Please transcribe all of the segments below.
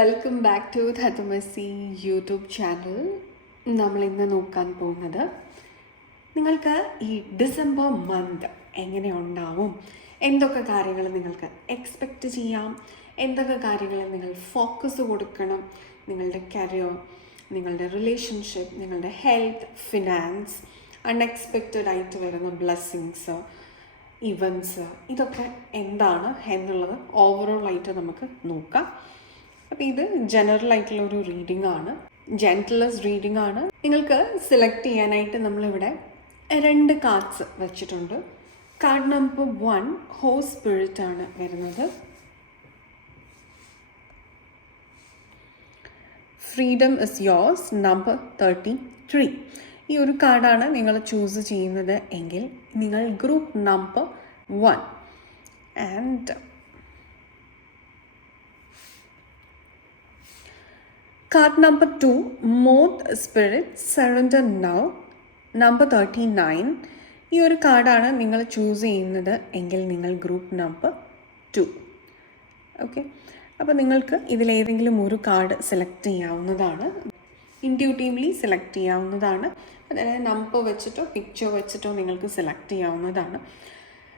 Welcome back to ധതുമസി YouTube channel. നമ്മളിന്ന് നോക്കാൻ പോകുന്നത് നിങ്ങൾക്ക് ഈ ഡിസംബർ മന്ത് എങ്ങനെ ഉണ്ടാവും, എന്തൊക്കെ കാര്യങ്ങൾ നിങ്ങൾക്ക് എക്സ്പെക്റ്റ് ചെയ്യാം, എന്തൊക്കെ കാര്യങ്ങളിൽ നിങ്ങൾ ഫോക്കസ് കൊടുക്കണം, നിങ്ങളുടെ കരിയർ, നിങ്ങളുടെ റിലേഷൻഷിപ്പ്, നിങ്ങളുടെ ഹെൽത്ത്, ഫിനാൻസ്, അൺഎക്സ്പെക്റ്റഡ് ആയിട്ട് വരുന്ന ബ്ലെസ്സിങ്സ്, ഇവൻറ്റ്സ്, ഇതൊക്കെ എന്താണ് എന്നുള്ളത് ഓവറോൾ ആയിട്ട് നമുക്ക് നോക്കാം. അപ്പോൾ ഇത് ജനറൽ ആയിട്ടുള്ള ഒരു റീഡിംഗ് ആണ്, ജെൻറ്റിലസ് റീഡിംഗ് ആണ്. നിങ്ങൾക്ക് സെലക്ട് ചെയ്യാനായിട്ട് നമ്മളിവിടെ 2 കാർഡ്സ് വെച്ചിട്ടുണ്ട്. കാർഡ് നമ്പർ 1 ഹോസ് സ്പിരിറ്റ് ആണ് വരുന്നത്. Freedom is yours number 33. ഈ ഒരു കാർഡാണ് നിങ്ങൾ ചൂസ് ചെയ്യുന്നത് എങ്കിൽ നിങ്ങൾ group number 1. And card number 2 moth spirit surrender now number 39. ഈ ഒരു കാർഡാണ് നിങ്ങൾ ചൂസ് ചെയ്യുന്നത് എങ്കിൽ നിങ്ങൾ ഗ്രൂപ്പ് നമ്പർ 2. ഓക്കെ, അപ്പോൾ നിങ്ങൾക്ക് ഇതിലേതെങ്കിലും ഒരു കാർഡ് സെലക്ട് ചെയ്യാവുന്നതാണ്, ഇൻറ്റ്യൂട്ടീവ്ലി സെലക്ട് ചെയ്യാവുന്നതാണ്. അതായത് നമ്പർ വെച്ചിട്ടോ പിക്ചർ വെച്ചിട്ടോ നിങ്ങൾക്ക് സെലക്ട് ചെയ്യാവുന്നതാണ്.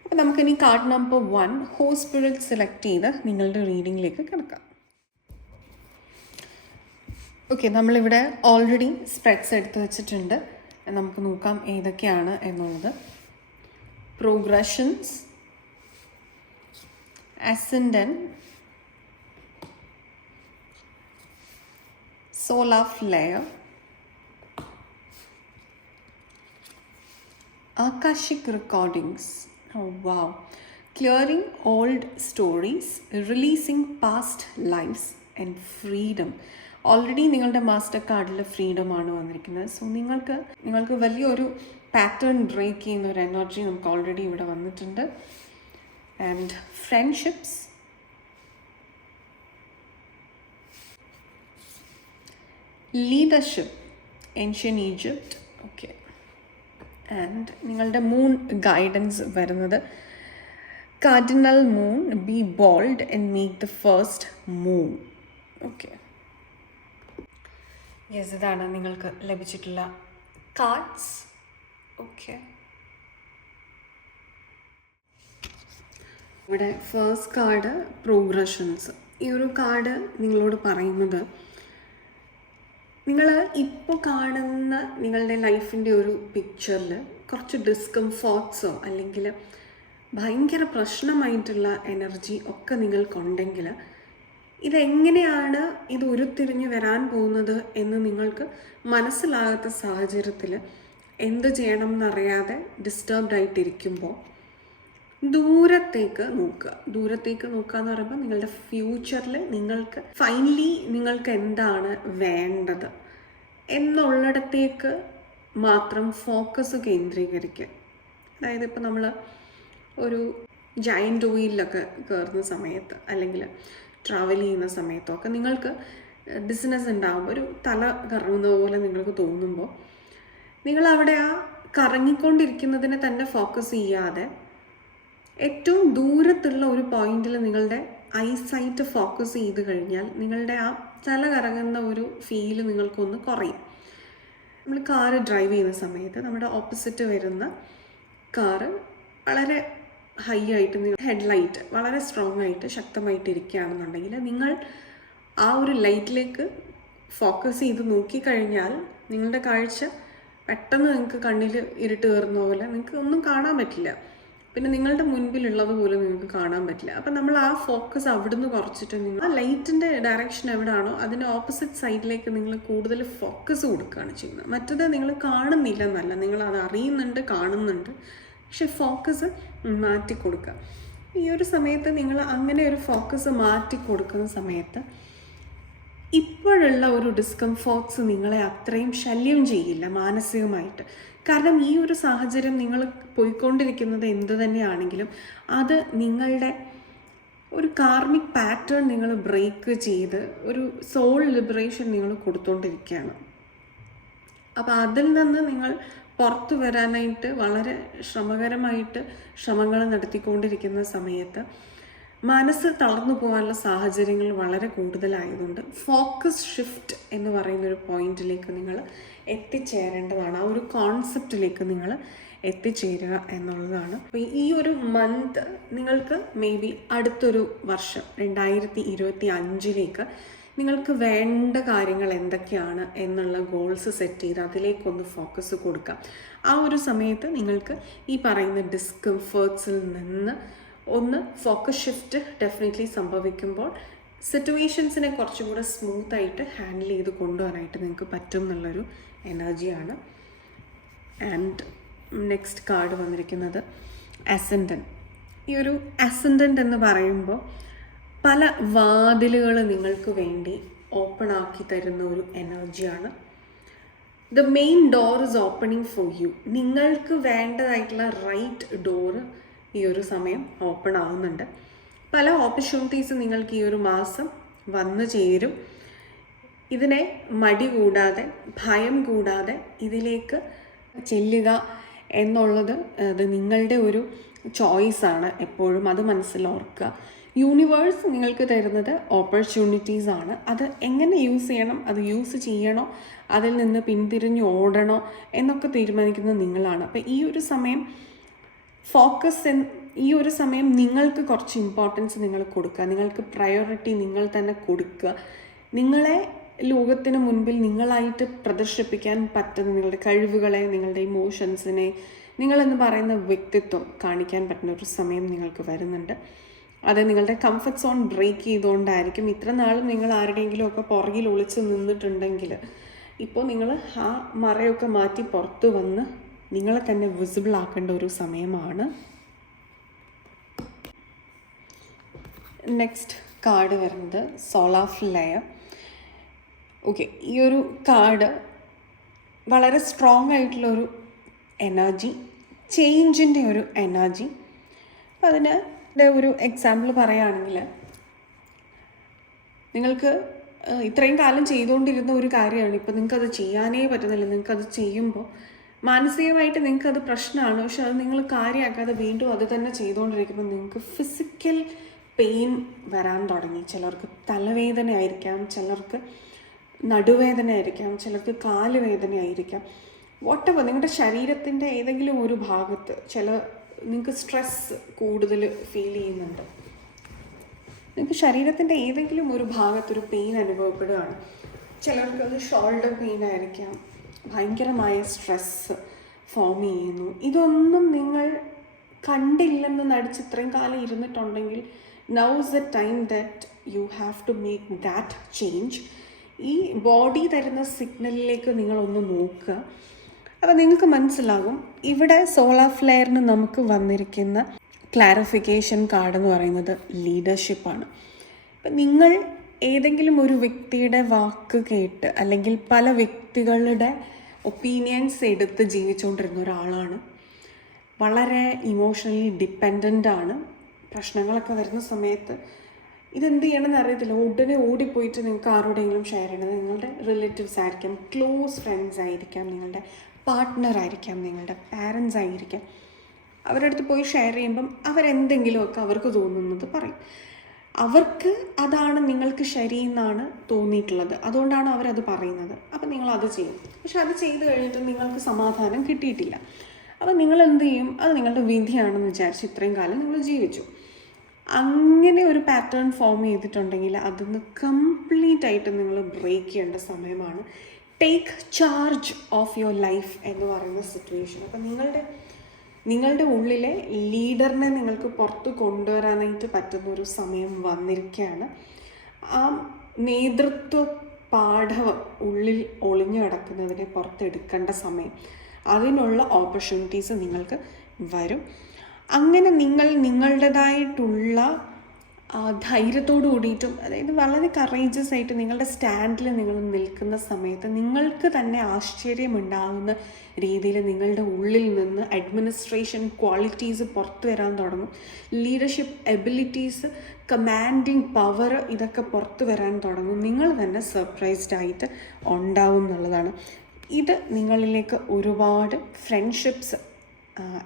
അപ്പോൾ നമുക്കിനി കാർഡ് നമ്പർ 1 ഹോസ് സ്പിരിറ്റ് സെലക്ട് ചെയ്ത് നിങ്ങളുടെ റീഡിങ്ങിലേക്ക് കിടക്കാം. ഓക്കെ, നമ്മളിവിടെ ഓൾറെഡി സ്പ്രെഡ്സ് എടുത്ത് വെച്ചിട്ടുണ്ട്. നമുക്ക് നോക്കാം ഏതൊക്കെയാണ് എന്നുള്ളത്. Progressions, ascendant, solar flare, Akashic recordings. Oh wow. Clearing old stories, releasing past lives and freedom. Already നിങ്ങളുടെ മാസ്റ്റർ കാർഡിൽ ഫ്രീഡമാണ് വന്നിരിക്കുന്നത്. സോ നിങ്ങൾക്ക് വലിയൊരു പാറ്റേൺ ബ്രേക്ക് ചെയ്യുന്ന ഒരു എനർജി നമുക്ക് ഓൾറെഡി ഇവിടെ വന്നിട്ടുണ്ട്. And friendships, leadership, ancient Egypt. Okay, and നിങ്ങളുടെ മൂൺ ഗൈഡൻസ് വരുന്നത് cardinal moon, be bold and make the first move. Okay, yes, ഇതാണ് നിങ്ങൾക്ക് ലഭിച്ചിട്ടുള്ള കാർഡ്സ്. ഓക്കെ, ഇവിടെ ഫസ്റ്റ് കാർഡ് പ്രോഗ്രഷൻസ്. ഈ ഒരു കാർഡ് നിങ്ങളോട് പറയുന്നത് നിങ്ങൾ ഇപ്പോൾ കാണുന്ന നിങ്ങളുടെ ലൈഫിൻ്റെ ഒരു പിക്ചറിൽ കുറച്ച് ഡിസ്കംഫോർട്ട്സോ അല്ലെങ്കിൽ ഭയങ്കര പ്രശ്നമായിട്ടുള്ള എനർജി ഒക്കെ നിങ്ങൾക്കുണ്ടെങ്കിൽ ഇതെങ്ങനെയാണ് ഇത് ഉരുത്തിരിഞ്ഞ് വരാൻ പോകുന്നത് എന്ന് നിങ്ങൾക്ക് മനസ്സിലാകാത്ത സാഹചര്യത്തിൽ എന്ത് ചെയ്യണം എന്നറിയാതെ ഡിസ്റ്റർബ്ഡ് ആയിട്ടിരിക്കുമ്പോൾ ദൂരത്തേക്ക് നോക്കുക എന്ന് പറയുമ്പോൾ നിങ്ങളുടെ ഫ്യൂച്ചറിൽ നിങ്ങൾക്ക് ഫൈനലി നിങ്ങൾക്ക് എന്താണ് വേണ്ടത് എന്നുള്ളിടത്തേക്ക് മാത്രം ഫോക്കസ് കേന്ദ്രീകരിക്കുക. അതായത് ഇപ്പോൾ നമ്മൾ ഒരു ജയൻറ്റ് വീലിലൊക്കെ കയറുന്ന സമയത്ത് അല്ലെങ്കിൽ ട്രാവൽ ചെയ്യുന്ന സമയത്തൊക്കെ നിങ്ങൾക്ക് ബിസിനസ് ഉണ്ടാകുമ്പോൾ ഒരു തല കറങ്ങുന്ന പോലെ നിങ്ങൾക്ക് തോന്നുമ്പോൾ നിങ്ങളവിടെ ആ കറങ്ങിക്കൊണ്ടിരിക്കുന്നതിനെ തന്നെ ഫോക്കസ് ചെയ്യാതെ ഏറ്റവും ദൂരത്തുള്ള ഒരു പോയിന്റിൽ നിങ്ങളുടെ ഐസൈറ്റ് ഫോക്കസ് ചെയ്ത് കഴിഞ്ഞാൽ നിങ്ങളുടെ ആ തല കറങ്ങുന്ന ഒരു ഫീല് നിങ്ങൾക്കൊന്ന് കുറയും. നമ്മൾ കാറ് ഡ്രൈവ് ചെയ്യുന്ന സമയത്ത് നമ്മുടെ ഓപ്പോസിറ്റ് വരുന്ന കാറ് വളരെ ഹൈ ആയിട്ട് ഹെഡ്ലൈറ്റ് വളരെ സ്ട്രോങ് ആയിട്ട് ശക്തമായിട്ട് ഇരിക്കുകയാണെന്നുണ്ടെങ്കിൽ നിങ്ങൾ ആ ഒരു ലൈറ്റിലേക്ക് ഫോക്കസ് ചെയ്ത് നോക്കിക്കഴിഞ്ഞാൽ നിങ്ങളുടെ കാഴ്ച പെട്ടെന്ന് നിങ്ങൾക്ക് കണ്ണിൽ ഇരുട്ട് കയറുന്ന പോലെ നിങ്ങൾക്ക് ഒന്നും കാണാൻ പറ്റില്ല. പിന്നെ നിങ്ങളുടെ മുൻപിലുള്ളത് പോലും നിങ്ങൾക്ക് കാണാൻ പറ്റില്ല. അപ്പം നമ്മൾ ആ ഫോക്കസ് അവിടുന്ന് കുറച്ചിട്ട് നിങ്ങൾ ആ ലൈറ്റിൻ്റെ ഡയറക്ഷൻ എവിടെയാണോ അതിൻ്റെ ഓപ്പോസിറ്റ് സൈഡിലേക്ക് നിങ്ങൾ കൂടുതൽ ഫോക്കസ് കൊടുക്കുകയാണ് ചെയ്യുന്നത്. മറ്റത് നിങ്ങൾ കാണുന്നില്ലെന്നല്ല, നിങ്ങൾ അത് അറിയുന്നുണ്ട്, കാണുന്നുണ്ട്, പക്ഷെ ഫോക്കസ് മാറ്റി കൊടുക്കുക. ഈ ഒരു സമയത്ത് നിങ്ങൾ അങ്ങനെ ഒരു ഫോക്കസ് മാറ്റി കൊടുക്കുന്ന സമയത്ത് ഇപ്പോഴുള്ള ഒരു ഡിസ്കംഫോർട്ട്സ് നിങ്ങളെ അത്രയും ശല്യം ചെയ്യില്ല മാനസികമായിട്ട്. കാരണം ഈ ഒരു സാഹചര്യം നിങ്ങൾ പോയിക്കൊണ്ടിരിക്കുന്നത് എന്ത് തന്നെയാണെങ്കിലും അത് നിങ്ങളുടെ ഒരു കാർമിക് പാറ്റേൺ നിങ്ങൾ ബ്രേക്ക് ചെയ്ത് ഒരു സോൾ ലിബറേഷൻ നിങ്ങൾ കൊടുത്തുകൊണ്ടിരിക്കുകയാണ്. അപ്പോൾ അതിൽ നിന്ന് നിങ്ങൾ പുറത്തു വരാനായിട്ട് വളരെ ശ്രമകരമായിട്ട് ശ്രമങ്ങൾ നടത്തിക്കൊണ്ടിരിക്കുന്ന സമയത്ത് മനസ്സ് തളർന്നു പോകാനുള്ള സാഹചര്യങ്ങൾ വളരെ കൂടുതലായതുകൊണ്ട് ഫോക്കസ് ഷിഫ്റ്റ് എന്ന് പറയുന്നൊരു പോയിന്റിലേക്ക് നിങ്ങൾ എത്തിച്ചേരേണ്ടതാണ്. ആ ഒരു കോൺസെപ്റ്റിലേക്ക് നിങ്ങൾ എത്തിച്ചേരുക എന്നുള്ളതാണ്. അപ്പോൾ ഈ ഒരു മന്ത് നിങ്ങൾക്ക് മേ ബി അടുത്തൊരു വർഷം 2025 നിങ്ങൾക്ക് വേണ്ട കാര്യങ്ങൾ എന്തൊക്കെയാണ് എന്നുള്ള ഗോൾസ് സെറ്റ് ചെയ്ത് അതിലേക്കൊന്ന് ഫോക്കസ് കൊടുക്കാം. ആ ഒരു സമയത്ത് നിങ്ങൾക്ക് ഈ പറയുന്ന ഡിസ്കംഫേർട്സിൽ നിന്ന് ഒന്ന് ഫോക്കസ് ഷിഫ്റ്റ് ഡെഫിനറ്റ്ലി സംഭവിക്കുമ്പോൾ സിറ്റുവേഷൻസിനെ കുറച്ചും കൂടെ സ്മൂത്തായിട്ട് ഹാൻഡിൽ ചെയ്ത് കൊണ്ടുപോകാനായിട്ട് നിങ്ങൾക്ക് പറ്റും എന്നുള്ളൊരു എനർജിയാണ്. ആൻഡ് നെക്സ്റ്റ് കാർഡ് വന്നിരിക്കുന്നത് അസെൻഡൻറ്റ്. ഈ ഒരു അസെൻഡൻറ്റ് എന്ന് പറയുമ്പോൾ പല വാതിലുകൾ നിങ്ങൾക്ക് വേണ്ടി ഓപ്പൺ ആക്കി തരുന്ന ഒരു എനർജിയാണ്. The main door is opening for you. നിങ്ങൾക്ക് വേണ്ടതായിട്ടുള്ള റൈറ്റ് ഡോറ് ഈ ഒരു സമയം ഓപ്പൺ ആവുന്നുണ്ട്. പല ഓപ്പർച്യൂണിറ്റീസ് നിങ്ങൾക്ക് ഈ ഒരു മാസം വന്നു ചേരും. ഇതിനെ മടി കൂടാതെ, ഭയം കൂടാതെ ഇതിലേക്ക് ചെല്ലുക എന്നുള്ളത് അത് നിങ്ങളുടെ ഒരു ചോയ്സാണ്. എപ്പോഴും അത് മനസ്സിലോർക്കുക. യൂണിവേഴ്സ് നിങ്ങൾക്ക് തരുന്നത് ഓപ്പർച്യൂണിറ്റീസാണ്. അത് എങ്ങനെ യൂസ് ചെയ്യണം, അത് യൂസ് ചെയ്യണോ, അതിൽ നിന്ന് പിന്തിരിഞ്ഞ് ഓടണോ എന്നൊക്കെ തീരുമാനിക്കുന്നത് നിങ്ങളാണ്. അപ്പോൾ ഈ ഒരു സമയം ഈ ഒരു സമയം നിങ്ങൾക്ക് കുറച്ച് ഇമ്പോർട്ടൻസ് നിങ്ങൾ കൊടുക്കുക. നിങ്ങൾക്ക് പ്രയോറിറ്റി നിങ്ങൾ തന്നെ കൊടുക്കുക. നിങ്ങളെ ലോകത്തിന് മുൻപിൽ നിങ്ങളായിട്ട് പ്രദർശിപ്പിക്കാൻ പറ്റുന്ന നിങ്ങളുടെ കഴിവുകളെ, നിങ്ങളുടെ ഇമോഷൻസിനെ, നിങ്ങളെന്ന് പറയുന്ന വ്യക്തിത്വം കാണിക്കാൻ പറ്റുന്ന ഒരു സമയം നിങ്ങൾക്ക് വരുന്നുണ്ട്. അത് നിങ്ങളുടെ കംഫർട്ട് സോൺ ബ്രേക്ക് ചെയ്തുകൊണ്ടായിരിക്കും. ഇത്ര നാളും നിങ്ങൾ ആരുടെയെങ്കിലും ഒക്കെ പുറകിൽ ഒളിച്ച് നിന്നിട്ടുണ്ടെങ്കിൽ ഇപ്പോൾ നിങ്ങൾ ആ മറയൊക്കെ മാറ്റി പുറത്ത് വന്ന് നിങ്ങളെ തന്നെ വിസിബിൾ ആക്കേണ്ട ഒരു സമയമാണ്. നെക്സ്റ്റ് കാർഡ് വരുന്നത് സോളാർ ഫ്ലെയർ. ഓക്കെ, ഈ ഒരു കാർഡ് വളരെ സ്ട്രോങ് ആയിട്ടുള്ളൊരു എനർജി, ചേഞ്ചിൻ്റെ ഒരു എനർജി. അപ്പം അതിന് ഒരു എക്സാമ്പിൾ പറയുകയാണെങ്കിൽ, നിങ്ങൾക്ക് ഇത്രയും കാലം ചെയ്തുകൊണ്ടിരുന്ന ഒരു കാര്യമാണ് ഇപ്പോൾ നിങ്ങൾക്കത് ചെയ്യാനേ പറ്റുന്നില്ല. നിങ്ങൾക്കത് ചെയ്യുമ്പോൾ മാനസികമായിട്ട് നിങ്ങൾക്കത് പ്രശ്നമാണ്. പക്ഷെ അത് നിങ്ങൾ കാര്യമാക്കാതെ വീണ്ടും അത് തന്നെ ചെയ്തുകൊണ്ടിരിക്കുമ്പോൾ നിങ്ങൾക്ക് ഫിസിക്കൽ പെയിൻ വരാൻ തുടങ്ങി. ചിലർക്ക് തലവേദന ആയിരിക്കാം, ചിലർക്ക് നടുവേദന ആയിരിക്കാം, ചിലർക്ക് കാലുവേദന ആയിരിക്കാം. വോട്ടെവർ നിങ്ങളുടെ ശരീരത്തിൻ്റെ ഏതെങ്കിലും ഒരു ഭാഗത്ത് നിങ്ങൾക്ക് സ്ട്രെസ് കൂടുതൽ ഫീൽ ചെയ്യുന്നുണ്ട്. നിങ്ങൾക്ക് ശരീരത്തിൻ്റെ ഏതെങ്കിലും ഒരു ഭാഗത്തൊരു പെയിൻ അനുഭവപ്പെടുകയാണ്. ചിലർക്കത് ഷോൾഡർ പെയിൻ ആയിരിക്കാം, ഭയങ്കരമായ സ്ട്രെസ് ഫോം ചെയ്യുന്നു. ഇതൊന്നും നിങ്ങൾ കണ്ടില്ലെന്ന് നടിച്ച് ഇത്രയും കാലം ഇരുന്നിട്ടുണ്ടെങ്കിൽ now is the time that you have to make that change. ഈ ബോഡി തരുന്ന സിഗ്നലിലേക്ക് നിങ്ങളൊന്ന് നോക്കുക. അപ്പോൾ നിങ്ങൾക്ക് മനസ്സിലാകും. ഇവിടെ സോളാർ ഫ്ലെയറിന് നമുക്ക് വന്നിരിക്കുന്ന ക്ലാരിഫിക്കേഷൻ കാർഡ് എന്ന് പറയുന്നത് ലീഡർഷിപ്പാണ്. അപ്പം നിങ്ങൾ ഏതെങ്കിലും ഒരു വ്യക്തിയുടെ വാക്ക് കേട്ട് അല്ലെങ്കിൽ പല വ്യക്തികളുടെ ഒപ്പീനിയൻസ് എടുത്ത് ജീവിച്ചുകൊണ്ടിരുന്ന ഒരാളാണ്. വളരെ ഇമോഷണലി ഡിപ്പെൻഡൻ്റ് ആണ്. പ്രശ്നങ്ങളൊക്കെ വരുന്ന സമയത്ത് ഇതെന്ത് ചെയ്യണമെന്ന് അറിയത്തില്ല, ഉടനെ ഓടിപ്പോയിട്ട് നിങ്ങൾക്ക് ആരോടെങ്കിലും ഷെയർ ചെയ്യണത് നിങ്ങളുടെ റിലേറ്റീവ്സ് ആയിരിക്കാം, ക്ലോസ് ഫ്രണ്ട്സ് ആയിരിക്കാം, നിങ്ങളുടെ പാർട്ട്ണർ ആയിരിക്കാം, നിങ്ങളുടെ പാരൻസ് ആയിരിക്കാം. അവരുടെ അടുത്ത് പോയി ഷെയർ ചെയ്യുമ്പം അവരെന്തെങ്കിലുമൊക്കെ അവർക്ക് തോന്നുന്നത് പറയും. അവർക്ക് അതാണ് നിങ്ങൾക്ക് ശരിയെന്നാണ് തോന്നിയിട്ടുള്ളത്, അതുകൊണ്ടാണ് അവരത് പറയുന്നത്. അപ്പം നിങ്ങളത് ചെയ്യും. പക്ഷെ അത് ചെയ്ത് കഴിഞ്ഞിട്ട് നിങ്ങൾക്ക് സമാധാനം കിട്ടിയിട്ടില്ല. അപ്പം നിങ്ങൾ എന്ത് ചെയ്യും? അത് നിങ്ങളുടെ വിധിയാണെന്ന് വിചാരിച്ച് ഇത്രയും കാലം നിങ്ങൾ ജീവിച്ചു. അങ്ങനെ ഒരു പാറ്റേൺ ഫോം ചെയ്തിട്ടുണ്ടെങ്കിൽ അതിന്ന് കംപ്ലീറ്റ് ആയിട്ട് നിങ്ങൾ ബ്രേക്ക് ചെയ്യേണ്ട സമയമാണ്. Take charge of your life എന്ന് പറയുന്ന സിറ്റുവേഷൻ. അപ്പം നിങ്ങളുടെ ഉള്ളിലെ ലീഡറിനെ നിങ്ങൾക്ക് പുറത്ത് കൊണ്ടുവരാനായിട്ട് പറ്റുന്നൊരു സമയം വന്നിരിക്കുകയാണ്. ആ നേതൃത്വ പാഠവം ഉള്ളിൽ ഒളിഞ്ഞു കിടക്കുന്നതിനെ പുറത്തെടുക്കേണ്ട സമയം, അതിനുള്ള ഓപ്പർച്യൂണിറ്റീസ് നിങ്ങൾക്ക് വരും. അങ്ങനെ നിങ്ങളുടേതായിട്ടുള്ള ധൈര്യത്തോടു കൂടിയിട്ടും, അതായത് വളരെ കറേജസ് ആയിട്ട് നിങ്ങളുടെ സ്റ്റാൻഡിൽ നിങ്ങൾ നിൽക്കുന്ന സമയത്ത് നിങ്ങൾക്ക് തന്നെ ആശ്ചര്യമുണ്ടാകുന്ന രീതിയിൽ നിങ്ങളുടെ ഉള്ളിൽ നിന്ന് അഡ്മിനിസ്ട്രേഷൻ ക്വാളിറ്റീസ് പുറത്തു വരാൻ തുടങ്ങും. ലീഡർഷിപ്പ് എബിലിറ്റീസ്, കമാൻഡിങ് പവർ, ഇതൊക്കെ പുറത്തു വരാൻ തുടങ്ങും. നിങ്ങൾ തന്നെ സർപ്രൈസ്ഡ് ആയിട്ട് ഉണ്ടാവും എന്നുള്ളതാണ്. ഇത് നിങ്ങളിലേക്ക് ഒരുപാട് ഫ്രണ്ട്ഷിപ്സ്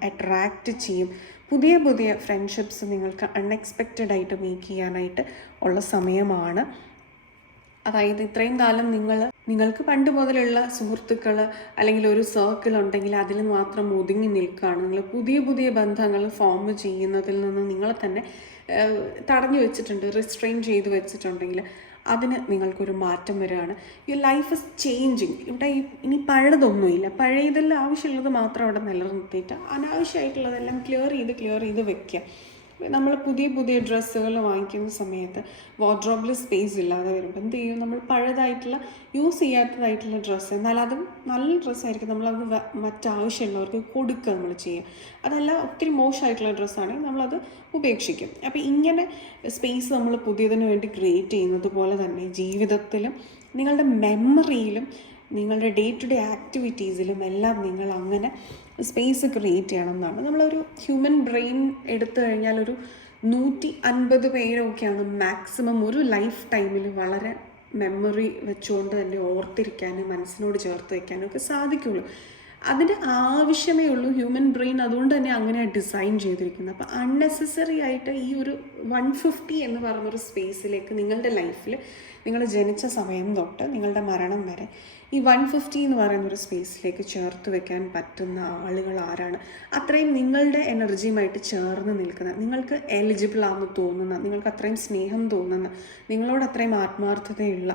അട്രാക്റ്റ് ചെയ്യും. പുതിയ പുതിയ ഫ്രണ്ട്ഷിപ്സ് നിങ്ങൾക്ക് അൺഎക്സ്പെക്റ്റഡ് ആയിട്ട് മേക്ക് ചെയ്യാനായിട്ട് ഉള്ള സമയമാണ്. അതായത് ഇത്രയും കാലം നിങ്ങൾക്ക് പണ്ട് മുതലുള്ള സുഹൃത്തുക്കൾ അല്ലെങ്കിൽ ഒരു സർക്കിൾ ഉണ്ടെങ്കിൽ അതിൽ മാത്രം ഒതുങ്ങി നിൽക്കുകയാണ്. നിങ്ങൾ പുതിയ പുതിയ ബന്ധങ്ങൾ ഫോം ചെയ്യുന്നതിൽ നിന്ന് നിങ്ങളെ തന്നെ തടഞ്ഞു വെച്ചിട്ടുണ്ട്, റിസ്ട്രെയിൻ ചെയ്ത് വെച്ചിട്ടുണ്ടെങ്കിൽ അതിന് നിങ്ങൾക്കൊരു മാറ്റം വരികയാണ്. Your life is changing. ഇവിടെ ഇനി പഴയതൊന്നുമില്ല. പഴയതെല്ലാം ആവശ്യമുള്ളത് മാത്രം അവിടെ നിലനിർത്തിയിട്ട് അനാവശ്യമായിട്ടുള്ളതെല്ലാം ക്ലിയർ ചെയ്ത് വെക്കുക. നമ്മൾ പുതിയ പുതിയ ഡ്രസ്സുകൾ വാങ്ങിക്കുന്ന സമയത്ത് വാർഡ്രോബിൽ സ്പേസ് ഇല്ലാതെ വരുമ്പോൾ എന്ത് ചെയ്യും, നമ്മൾ പഴയതായിട്ടുള്ള യൂസ് ചെയ്യാത്തതായിട്ടുള്ള ഡ്രസ്സ്, എന്നാൽ അതും നല്ല ഡ്രസ്സായിരിക്കും, നമ്മളത് മറ്റാവശ്യമുള്ളവർക്ക് കൊടുക്കുക നമ്മൾ ചെയ്യുക. അതല്ല ഒത്തിരി മോശമായിട്ടുള്ള ഡ്രസ്സാണെങ്കിൽ നമ്മളത് ഉപേക്ഷിക്കും. അപ്പോൾ ഇങ്ങനെ സ്പേസ് നമ്മൾ പുതിയതിന് വേണ്ടി ക്രിയേറ്റ് ചെയ്യുന്നത് പോലെ തന്നെ ജീവിതത്തിലും നിങ്ങളുടെ മെമ്മറിയിലും നിങ്ങളുടെ ഡേ ടു ഡേ ആക്ടിവിറ്റീസിലും എല്ലാം നിങ്ങൾ അങ്ങനെ സ്പേസ് ക്രിയേറ്റ് ചെയ്യണം എന്നാണ്. നമ്മളൊരു ഹ്യൂമൻ ബ്രെയിൻ എടുത്തു കഴിഞ്ഞാൽ ഒരു 150 പേരൊക്കെയാണ് മാക്സിമം ഒരു ലൈഫ് ടൈമിൽ വളരെ മെമ്മറി വെച്ചുകൊണ്ട് തന്നെ ഓർത്തിരിക്കാനും മനസ്സിനോട് ചേർത്ത് വയ്ക്കാനും ഒക്കെ സാധിക്കുള്ളൂ. അതിന് ആവശ്യമേ ഉള്ളൂ ഹ്യൂമൻ ബ്രെയിൻ. അതുകൊണ്ട് തന്നെ അങ്ങനെയാണ് ഡിസൈൻ ചെയ്തിരിക്കുന്നത്. അപ്പോൾ അൺനെസസറി ആയിട്ട് ഈ ഒരു 150 എന്ന് പറഞ്ഞൊരു സ്പേസിലേക്ക് നിങ്ങളുടെ ലൈഫിൽ നിങ്ങൾ ജനിച്ച സമയം തൊട്ട് നിങ്ങളുടെ മരണം വരെ ഈ 150 എന്ന് പറയുന്നൊരു സ്പേസിലേക്ക് ചേർത്ത് വെക്കാൻ പറ്റുന്ന ആളുകൾ ആരാണ്? അത്രയും നിങ്ങളുടെ എനർജിയുമായിട്ട് ചേർന്ന് നിൽക്കുന്ന, നിങ്ങൾക്ക് എലിജിബിൾ ആണെന്ന് തോന്നുന്ന, നിങ്ങൾക്ക് അത്രയും സ്നേഹം തോന്നുന്ന, നിങ്ങളോട് അത്രയും ആത്മാർത്ഥതയുള്ള,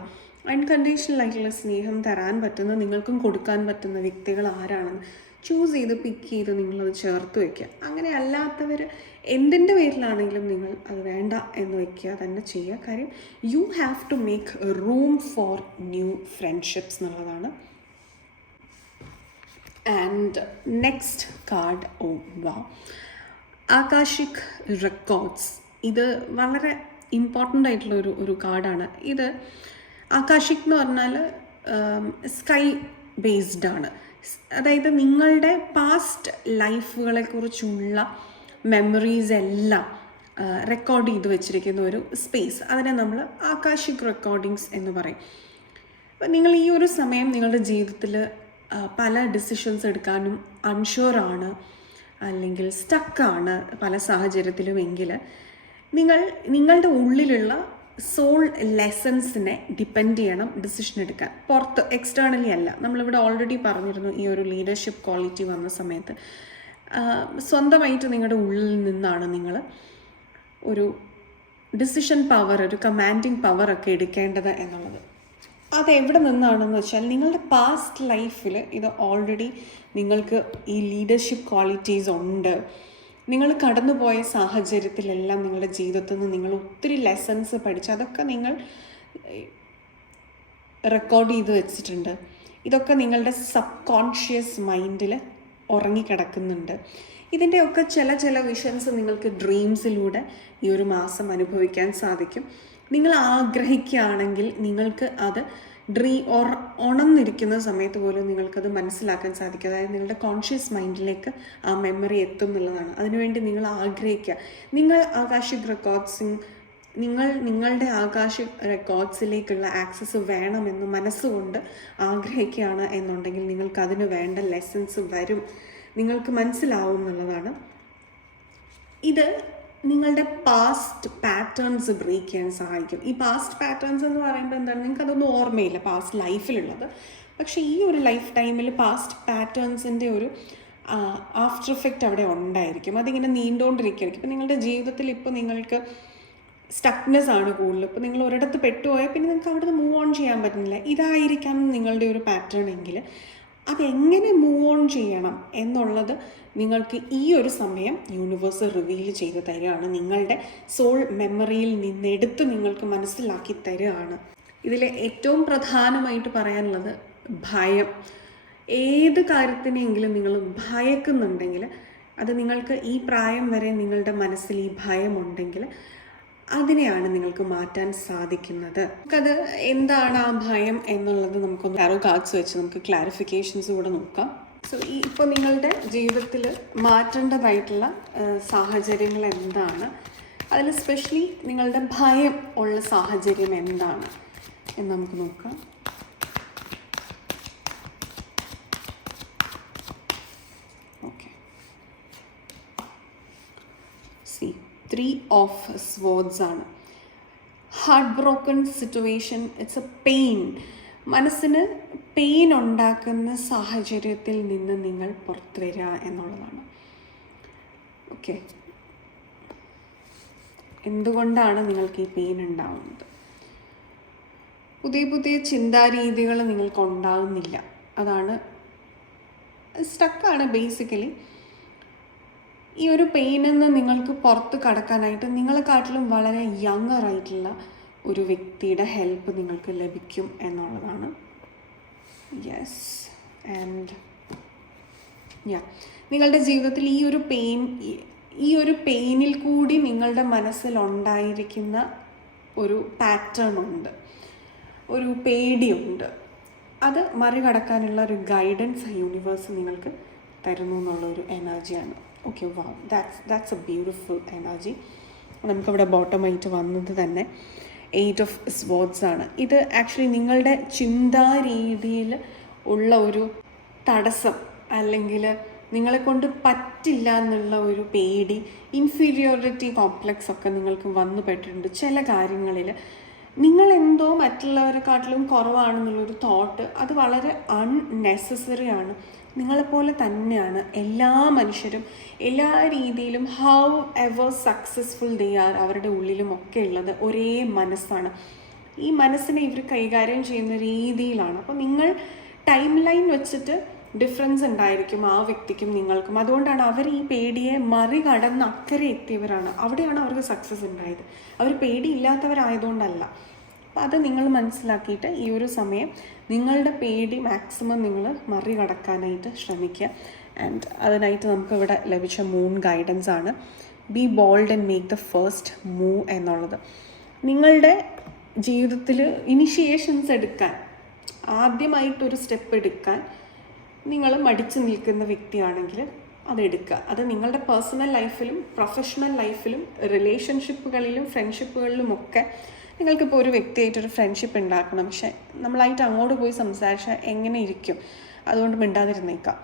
അൺകണ്ടീഷണൽ ആയിട്ടുള്ള സ്നേഹം തരാൻ പറ്റുന്ന, നിങ്ങൾക്കും കൊടുക്കാൻ പറ്റുന്ന വ്യക്തികൾ ആരാണെന്ന് ചൂസ് ചെയ്ത് പിക്ക് ചെയ്ത് നിങ്ങളത് ചേർത്ത് വയ്ക്കുക. അങ്ങനെ അല്ലാത്തവർ എന്തിൻ്റെ പേരിലാണെങ്കിലും നിങ്ങൾ അത് വേണ്ട എന്ന് വയ്ക്കുക തന്നെ ചെയ്യുക. കാര്യം you have to make room for new friendships എന്നുള്ളതാണ്. And next card, Akashic records. ഇത് വളരെ ഇമ്പോർട്ടൻ്റ് ആയിട്ടുള്ള ഒരു കാർഡാണ്. ഇത് ആകാശിക് എന്ന് പറഞ്ഞാൽ സ്കൈ ബേസ്ഡ് ആണ്. അതായത് നിങ്ങളുടെ പാസ്റ്റ് ലൈഫുകളെക്കുറിച്ചുള്ള മെമ്മറീസ് എല്ലാം റെക്കോർഡ് ചെയ്ത് വെച്ചിരിക്കുന്ന ഒരു സ്പേസ്, അതിനെ നമ്മൾ ആകാശിക് റെക്കോർഡിങ്സ് എന്ന് പറയും. അപ്പം നിങ്ങൾ ഈ ഒരു സമയം നിങ്ങളുടെ ജീവിതത്തിൽ പല ഡിസിഷൻസ് എടുക്കാനും അൺഷുവറാണ്, അല്ലെങ്കിൽ സ്റ്റക്കാണ് പല സാഹചര്യത്തിലുമെങ്കിൽ നിങ്ങളുടെ ഉള്ളിലുള്ള സോൾ ലെസൺസിനെ ഡിപ്പെൻഡ് ചെയ്യണം ഡിസിഷൻ എടുക്കാൻ. പുറത്ത് എക്സ്റ്റേണലി അല്ല. നമ്മളിവിടെ ഓൾറെഡി പറഞ്ഞിരുന്നു, ഈ ഒരു ലീഡർഷിപ്പ് ക്വാളിറ്റി വന്ന സമയത്ത് സ്വന്തമായിട്ട് നിങ്ങളുടെ ഉള്ളിൽ നിന്നാണ് നിങ്ങൾ ഒരു ഡിസിഷൻ പവർ, ഒരു കമാൻഡിങ് പവറൊക്കെ എടുക്കേണ്ടത് എന്നുള്ളത്. അതെവിടെ നിന്നാണെന്ന് വെച്ചാൽ നിങ്ങളുടെ പാസ്റ്റ് ലൈഫിൽ ഇത് ഓൾറെഡി നിങ്ങൾക്ക് ഈ ലീഡർഷിപ്പ് ക്വാളിറ്റീസ് ഉണ്ട്. നിങ്ങൾ കടന്നുപോയ സാഹചര്യത്തിലെല്ലാം നിങ്ങളുടെ ജീവിതത്തിൽ നിന്ന് നിങ്ങൾ ഒത്തിരി ലെസൺസ് പഠിച്ച് അതൊക്കെ നിങ്ങൾ റെക്കോർഡ് ചെയ്ത് വെച്ചിട്ടുണ്ട്. ഇതൊക്കെ നിങ്ങളുടെ സബ് കോൺഷ്യസ് മൈൻഡിൽ ഉറങ്ങിക്കിടക്കുന്നുണ്ട്. ഇതിൻ്റെയൊക്കെ ചില വിഷൻസ് നിങ്ങൾക്ക് ഡ്രീംസിലൂടെ ഈ ഒരു മാസം അനുഭവിക്കാൻ സാധിക്കും. നിങ്ങൾ ആഗ്രഹിക്കുകയാണെങ്കിൽ നിങ്ങൾക്ക് അത് ഉണർന്നിരിക്കുന്ന സമയത്ത് പോലും നിങ്ങൾക്കത് മനസ്സിലാക്കാൻ സാധിക്കും. അതായത് നിങ്ങളുടെ കോൺഷ്യസ് മൈൻഡിലേക്ക് ആ മെമ്മറി എത്തും എന്നുള്ളതാണ്. അതിനുവേണ്ടി നിങ്ങൾ ആഗ്രഹിക്കുക. നിങ്ങൾ ആകാശിക് റെക്കോർഡ്സിങ് നിങ്ങളുടെ ആകാശിക് റെക്കോർഡ്സിലേക്കുള്ള ആക്സസ് വേണമെന്ന് മനസ്സുകൊണ്ട് ആഗ്രഹിക്കുകയാണ് എന്നുണ്ടെങ്കിൽ നിങ്ങൾക്കതിന് വേണ്ട ലെസൺസ് വരും, നിങ്ങൾക്ക് മനസ്സിലാവും എന്നുള്ളതാണ്. ഇത് നിങ്ങളുടെ പാസ്റ്റ് പാറ്റേൺസ് ബ്രേക്ക് ചെയ്യാൻ സഹായിക്കും. ഈ പാസ്റ്റ് പാറ്റേൺസ് എന്ന് പറയുമ്പോൾ എന്താണ്, നിങ്ങൾക്ക് അതൊന്നും ഓർമ്മയില്ല പാസ്റ്റ് ലൈഫിലുള്ളത്. പക്ഷേ ഈ ഒരു ലൈഫ് ടൈമിൽ പാസ്റ്റ് പാറ്റേൺസിൻ്റെ ഒരു ആഫ്റ്റർ എഫക്റ്റ് അവിടെ ഉണ്ടായിരിക്കും. അതിങ്ങനെ നീണ്ടുകൊണ്ടിരിക്കുകയായിരിക്കും. ഇപ്പം നിങ്ങളുടെ ജീവിതത്തിൽ ഇപ്പോൾ നിങ്ങൾക്ക് സ്റ്റക്നെസ് ആണ് കൂടുതൽ. ഇപ്പോൾ നിങ്ങൾ ഒരിടത്ത് പെട്ടുപോയാൽ പിന്നെ നിങ്ങൾക്ക് അവിടെ നിന്ന് മൂവ് ഓൺ ചെയ്യാൻ പറ്റുന്നില്ല. ഇതായിരിക്കാം നിങ്ങളുടെ ഒരു പാറ്റേൺ എങ്കിൽ അതെങ്ങനെ മൂവ് ഓൺ ചെയ്യണം എന്നുള്ളത് നിങ്ങൾക്ക് ഈ ഒരു സമയം യൂണിവേഴ്സ് റിവീൽ ചെയ്ത് തരികയാണ്. നിങ്ങളുടെ സോൾ മെമ്മറിയിൽ നിന്നെടുത്ത് നിങ്ങൾക്ക് മനസ്സിലാക്കി തരികയാണ്. ഇതിൽ ഏറ്റവും പ്രധാനമായിട്ട് പറയാനുള്ളത് ഭയം. ഏത് കാര്യത്തിനെങ്കിലും നിങ്ങൾ ഭയക്കുന്നുണ്ടെങ്കിൽ, അത് നിങ്ങൾക്ക് ഈ പ്രായം വരെ നിങ്ങളുടെ മനസ്സിൽ ഈ ഭയമുണ്ടെങ്കിൽ അതിനെയാണ് നിങ്ങൾക്ക് മാറ്റാൻ സാധിക്കുന്നത്. നമുക്കത് എന്താണ് ആ ഭയം എന്നുള്ളത് നമുക്കൊന്ന് ടാരോ കാർഡ്സ് വെച്ച് നമുക്ക് ക്ലാരിഫിക്കേഷൻസ് കൂടെ നോക്കാം. സോ ഇപ്പോൾ നിങ്ങളുടെ ജീവിതത്തിൽ മാറ്റേണ്ടതായിട്ടുള്ള സാഹചര്യങ്ങൾ എന്താണ്, അതിൽ സ്പെഷ്യലി നിങ്ങളുടെ ഭയം ഉള്ള സാഹചര്യം എന്താണ് എന്ന് നമുക്ക് നോക്കാം. ഓക്കെ, 3 ഓഫ് സ്വേർഡ്സ് ആണ്. Heart broken situation, it's A pain. മനസ്സിന് പെയിൻ ഉണ്ടാക്കുന്ന സാഹചര്യത്തിൽ നിന്ന് നിങ്ങൾ പുറത്തു വരിക എന്നുള്ളതാണ്. ഓക്കെ, എന്തുകൊണ്ടാണ് നിങ്ങൾക്ക് ഈ പെയിൻ ഉണ്ടാവുന്നത്? പുതിയ പുതിയ ചിന്താരീതികൾ നിങ്ങൾക്ക് ഉണ്ടാകുന്നില്ല, അതാണ് സ്റ്റക്കാണ് ബേസിക്കലി. ഈ ഒരു പെയിനിൽ നിന്ന് നിങ്ങൾക്ക് പുറത്ത് കടക്കാനായിട്ട് നിങ്ങളെക്കാട്ടിലും വളരെ യങ്ങർ ആയിട്ടുള്ള ഒരു വ്യക്തിയുടെ ഹെൽപ്പ് നിങ്ങൾക്ക് ലഭിക്കും എന്നുള്ളതാണ്. യെസ്, ആൻഡ് നിങ്ങളുടെ ജീവിതത്തിൽ ഈ ഒരു പെയിനിൽ കൂടി നിങ്ങളുടെ മനസ്സിലുണ്ടായിരിക്കുന്ന ഒരു പാറ്റേൺ ഉണ്ട്, ഒരു പേടിയുണ്ട്. അത് മറികടക്കാനുള്ള ഒരു ഗൈഡൻസ് യൂണിവേഴ്സ് നിങ്ങൾക്ക് തരുന്നു എന്നുള്ളൊരു എനർജിയാണ്. Okay, wow, that's A beautiful energy. നമുക്കവിടെ ബോട്ടമായിട്ട് വന്നത് തന്നെ 8 ഓഫ് സ്വേർഡ്സ് ആണ്. ഇത് ആക്ച്വലി നിങ്ങളുടെ ചിന്താരീതിയിൽ ഉള്ള ഒരു തടസ്സം, അല്ലെങ്കിൽ നിങ്ങളെ കൊണ്ട് പറ്റില്ല എന്നുള്ള ഒരു പേടി, ഇൻഫീരിയോറിറ്റി കോംപ്ലക്സ് ഒക്കെ നിങ്ങൾക്ക് വന്നു പെട്ടിട്ടുണ്ട്. ചില കാര്യങ്ങളിൽ നിങ്ങളെന്തോ മറ്റുള്ളവരെക്കാട്ടിലും കുറവാണെന്നുള്ളൊരു തോട്ട്, അത് വളരെ അൺനെസസറി ആണ്. നിങ്ങളെപ്പോലെ തന്നെയാണ് എല്ലാ മനുഷ്യരും, എല്ലാ രീതിയിലും. How ever successful they are, അവരുടെ ഉള്ളിലും ഒക്കെ ഉള്ളത് ഒരേ മനസ്സാണ്. ഈ മനസ്സിനെ ഇവർ കൈകാര്യം ചെയ്യുന്ന രീതിയിലാണ്. അപ്പോൾ നിങ്ങൾ ടൈം ലൈൻ വെച്ചിട്ട് ഡിഫറൻസ് ഉണ്ടായിരിക്കും ആ വ്യക്തിക്കും നിങ്ങൾക്കും. അതുകൊണ്ടാണ് അവർ ഈ പേടിയെ മറികടന്ന് അക്കരെ എത്തിയവരാണ്. അവിടെയാണ് അവർക്ക് സക്സസ് ഉണ്ടായത്. അവർ പേടിയില്ലാത്തവരായതുകൊണ്ടല്ല. അപ്പോൾ അത് നിങ്ങൾ മനസ്സിലാക്കിയിട്ട് ഈ ഒരു സമയം നിങ്ങളുടെ പേടി മാക്സിമം നിങ്ങൾ മറികടക്കാനായിട്ട് ശ്രമിക്കുക. ആൻഡ് അതിനായിട്ട് നമുക്കിവിടെ ലഭിച്ച മൂൺ ഗൈഡൻസ് ആണ് be bold and make the first move എന്നുള്ളത്. നിങ്ങളുടെ ജീവിതത്തിൽ ഇനിഷ്യേഷൻസ് എടുക്കാൻ, ആദ്യമായിട്ടൊരു സ്റ്റെപ്പ് എടുക്കാൻ നിങ്ങൾ മടിച്ചു നിൽക്കുന്ന വ്യക്തിയാണെങ്കിൽ അതെടുക്കുക. അത് നിങ്ങളുടെ പേഴ്സണൽ ലൈഫിലും പ്രൊഫഷണൽ ലൈഫിലും റിലേഷൻഷിപ്പുകളിലും ഫ്രണ്ട്ഷിപ്പുകളിലുമൊക്കെ. നിങ്ങൾക്കിപ്പോൾ ഒരു വ്യക്തിയായിട്ടൊരു ഫ്രണ്ട്ഷിപ്പ് ഉണ്ടാക്കണം, പക്ഷെ നമ്മളായിട്ട് അങ്ങോട്ട് പോയി സംസാരിച്ചാൽ എങ്ങനെ ഇരിക്കും, അതുകൊണ്ട് മിണ്ടാതിരുന്നേക്കാം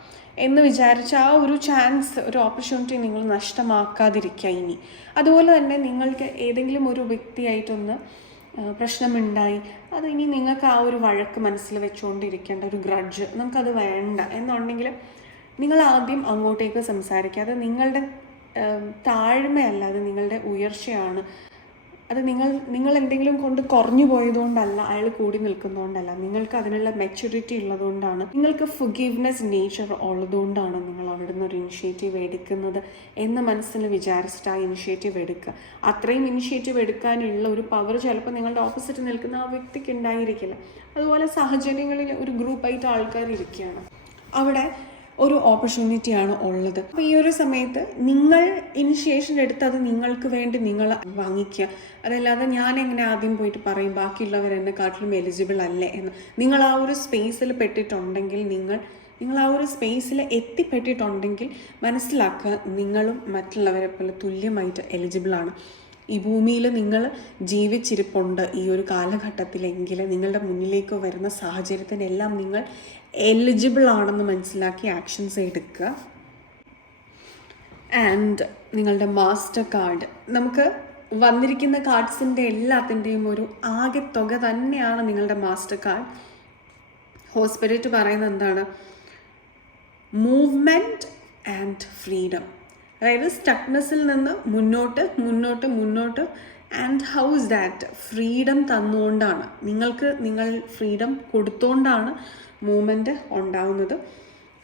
എന്ന് വിചാരിച്ച ആ ഒരു ചാൻസ്, ഒരു ഓപ്പർച്യൂണിറ്റി നിങ്ങൾ നഷ്ടമാക്കാതിരിക്കുക ഇനി. അതുപോലെ തന്നെ നിങ്ങൾക്ക് ഏതെങ്കിലും ഒരു വ്യക്തിയായിട്ടൊന്ന് പ്രശ്നമുണ്ടായി, അത് ഇനി നിങ്ങൾക്ക് ആ ഒരു വഴക്ക് മനസ്സിൽ വെച്ചുകൊണ്ടിരിക്കേണ്ട ഒരു ഗ്രഡ്ജ് നമുക്കത് വേണ്ട എന്നുണ്ടെങ്കിൽ നിങ്ങൾ ആദ്യം അങ്ങോട്ടേക്ക് സംസാരിക്കുക. അത് നിങ്ങളുടെ താഴ്മയല്ല, അത് നിങ്ങളുടെ ഉയർച്ചയാണ്. അത് നിങ്ങൾ എന്തെങ്കിലും കൊണ്ട് കുറഞ്ഞു പോയതുകൊണ്ടല്ല, അയാൾ കൂടി നിൽക്കുന്നതുകൊണ്ടല്ല, നിങ്ങൾക്ക് അതിനുള്ള മെച്യൂരിറ്റി ഉള്ളതുകൊണ്ടാണ്, നിങ്ങൾക്ക് ഫൊർഗീവ്നെസ് നേച്ചർ ഉള്ളതുകൊണ്ടാണ് നിങ്ങൾ അവിടെ നിന്ന് ഒരു ഇനിഷ്യേറ്റീവ് എടുക്കുന്നത് എന്ന് മനസ്സിൽ വിചാരിച്ചിട്ട് ആ ഇനിഷ്യേറ്റീവ് എടുക്കുക. അത്രയും ഇനിഷ്യേറ്റീവ് എടുക്കാനുള്ള ഒരു പവർ ചിലപ്പോൾ നിങ്ങളുടെ ഓപ്പോസിറ്റ് നിൽക്കുന്ന ആ വ്യക്തിക്ക് ഉണ്ടായിരിക്കില്ല. അതുപോലെ സാഹചര്യങ്ങളിൽ ഒരു ഗ്രൂപ്പായിട്ട് ആൾക്കാർ ഇരിക്കുകയാണ്, അവിടെ ഒരു ഓപ്പർച്യൂണിറ്റിയാണ് ഉള്ളത്. അപ്പോൾ ഈ ഒരു സമയത്ത് നിങ്ങൾ ഇനിഷ്യേഷൻ എടുത്ത് അത് നിങ്ങൾക്ക് വേണ്ടി നിങ്ങൾ വാങ്ങിക്കുക. അതല്ലാതെ ഞാൻ എങ്ങനെ ആദ്യം പോയിട്ട് പറയും ബാക്കിയുള്ളവർ എന്നെക്കാട്ടിലും എലിജിബിൾ അല്ലേ എന്ന്. നിങ്ങൾ ആ ഒരു സ്പേസിൽ പെട്ടിട്ടുണ്ടെങ്കിൽ, നിങ്ങൾ ആ ഒരു സ്പേസിൽ എത്തിപ്പെട്ടിട്ടുണ്ടെങ്കിൽ മനസ്സിലാക്കുക, നിങ്ങളും മറ്റുള്ളവരെ പോലെ തുല്യമായിട്ട് എലിജിബിളാണ്. ഈ ഭൂമിയിൽ നിങ്ങൾ ജീവിച്ചിരിപ്പുണ്ട് ഈ ഒരു കാലഘട്ടത്തിലെങ്കിൽ നിങ്ങളുടെ മുന്നിലേക്ക് വരുന്ന സാഹചര്യത്തിനെല്ലാം നിങ്ങൾ എലിജിബിൾ ആണെന്ന് മനസ്സിലാക്കി ആക്ഷൻസ് എടുക്കുക. ആൻഡ് നിങ്ങളുടെ മാസ്റ്റർ കാർഡ്, നമുക്ക് വന്നിരിക്കുന്ന കാർഡ്സിൻ്റെ എല്ലാത്തിൻ്റെയും ഒരു ആകെ തുക തന്നെയാണ് നിങ്ങളുടെ മാസ്റ്റർ കാർഡ്. ഹോസ്പിരിറ്റ് പറയുന്നത് എന്താണ്? Movement and freedom. അതായത് സ്റ്റക്നെസ്സിൽ നിന്ന് മുന്നോട്ട് മുന്നോട്ട് മുന്നോട്ട്. ആൻഡ് ഹൗസ് ദാറ്റ് ഫ്രീഡം തന്നുകൊണ്ടാണ്, നിങ്ങൾക്ക് നിങ്ങൾ ഫ്രീഡം കൊടുത്തുകൊണ്ടാണ് മൂവ്മെൻറ്റ് ഉണ്ടാവുന്നത്.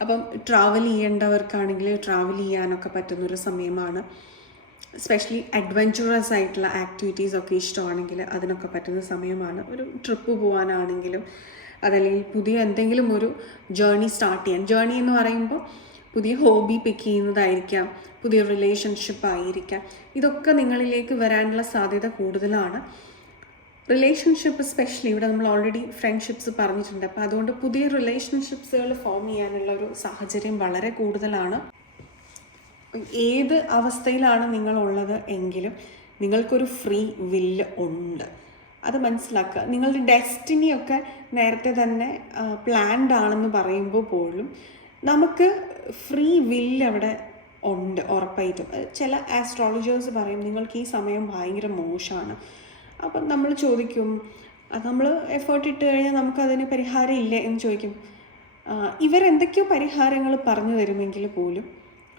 അപ്പം ട്രാവൽ ചെയ്യേണ്ടവർക്കാണെങ്കിൽ ട്രാവൽ ചെയ്യാനൊക്കെ പറ്റുന്നൊരു സമയമാണ്. എസ്പെഷ്യലി അഡ്വെഞ്ചറസ് ആയിട്ടുള്ള ആക്ടിവിറ്റീസൊക്കെ ഇഷ്ടമാണെങ്കിൽ അതിനൊക്കെ പറ്റുന്ന സമയമാണ്. ഒരു ട്രിപ്പ് പോകാനാണെങ്കിലും അതല്ലെങ്കിൽ പുതിയ എന്തെങ്കിലും ഒരു ജേർണി സ്റ്റാർട്ട് ചെയ്യാൻ. ജേർണി എന്ന് പറയുമ്പോൾ പുതിയ ഹോബി പിക്ക് ചെയ്യുന്നതായിരിക്കാം, പുതിയ റിലേഷൻഷിപ്പ് ആയിരിക്കാം. ഇതൊക്കെ നിങ്ങളിലേക്ക് വരാനുള്ള സാധ്യത കൂടുതലാണ്. റിലേഷൻഷിപ്പ് സ്പെഷ്യലി ഇവിടെ നമ്മൾ ഓൾറെഡി ഫ്രണ്ട്ഷിപ്സ് പറഞ്ഞിട്ടുണ്ട്. അപ്പോൾ അതുകൊണ്ട് പുതിയ റിലേഷൻഷിപ്സുകൾ ഫോം ചെയ്യാനുള്ള ഒരു സാഹചര്യം വളരെ കൂടുതലാണ്. ഏത് അവസ്ഥയിലാണ് നിങ്ങളുള്ളത് എങ്കിലും നിങ്ങൾക്കൊരു ഫ്രീ വില്ല് ഉണ്ട്, അത് മനസ്സിലാക്കുക. നിങ്ങളുടെ ഡെസ്റ്റിനിയൊക്കെ നേരത്തെ തന്നെ പ്ലാൻഡ് ആണെന്ന് പറയുമ്പോൾ പോലും നമുക്ക് ഫ്രീ വില്ല് അവിടെ ഉണ്ട് ഉറപ്പായിട്ടും. ചില ആസ്ട്രോളജേഴ്സ് പറയും നിങ്ങൾക്ക് ഈ സമയം ഭയങ്കര മോശമാണ്. അപ്പം നമ്മൾ ചോദിക്കും, നമ്മൾ എഫേർട്ട് ഇട്ട് കഴിഞ്ഞാൽ നമുക്കതിന് പരിഹാരം ഇല്ലേ എന്ന് ചോദിക്കും. ഇവരെന്തൊക്കെയോ പരിഹാരങ്ങൾ പറഞ്ഞു തരുമെങ്കിൽ പോലും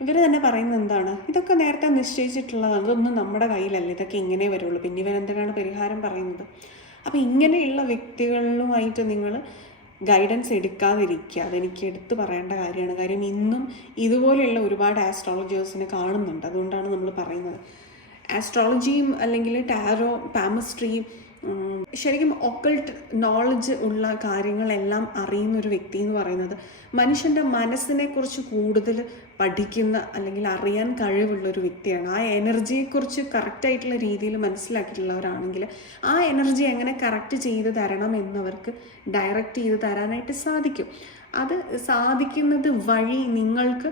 ഇവർ തന്നെ പറയുന്നത് എന്താണ്, ഇതൊക്കെ നേരത്തെ നിശ്ചയിച്ചിട്ടുള്ളതാണ്, ഇതൊന്നും നമ്മുടെ കയ്യിലല്ല, ഇതൊക്കെ ഇങ്ങനെ വരുള്ളൂ, പിന്നെ ഇവരെന്തിനാണ് പരിഹാരം പറയുന്നത്. അപ്പോൾ ഇങ്ങനെയുള്ള വ്യക്തികളുമായിട്ട് നിങ്ങൾ ഗൈഡൻസ് എടുക്കാതിരിക്കുക. അതെനിക്ക് എടുത്തു പറയേണ്ട കാര്യമാണ്. കാര്യം ഇന്നും ഇതുപോലെയുള്ള ഒരുപാട് ആസ്ട്രോളജേഴ്സിനെ കാണുന്നുണ്ട്. അതുകൊണ്ടാണ് നമ്മൾ പറയുന്നത്. ആസ്ട്രോളജിയും അല്ലെങ്കിൽ ടാരോ, പാമിസ്ട്രി, ശരിക്കും ഒക്കൾട്ട് നോളജ് ഉള്ള കാര്യങ്ങളെല്ലാം അറിയുന്ന ഒരു വ്യക്തി എന്ന് പറയുന്നത് മനുഷ്യൻ്റെ മനസ്സിനെക്കുറിച്ച് കൂടുതൽ പഠിക്കുന്ന അല്ലെങ്കിൽ അറിയാൻ കഴിവുള്ള ഒരു വ്യക്തിയാണ്. ആ എനർജിയെക്കുറിച്ച് കറക്റ്റായിട്ടുള്ള രീതിയിൽ മനസ്സിലാക്കിയിട്ടുള്ളവരാണെങ്കിൽ ആ എനർജി എങ്ങനെ കറക്റ്റ് ചെയ്ത് തരണം എന്നവർക്ക് ഡയറക്റ്റ് ചെയ്ത് തരാനായിട്ട് സാധിക്കും. അത് സാധിക്കുന്നത് വഴി നിങ്ങൾക്ക്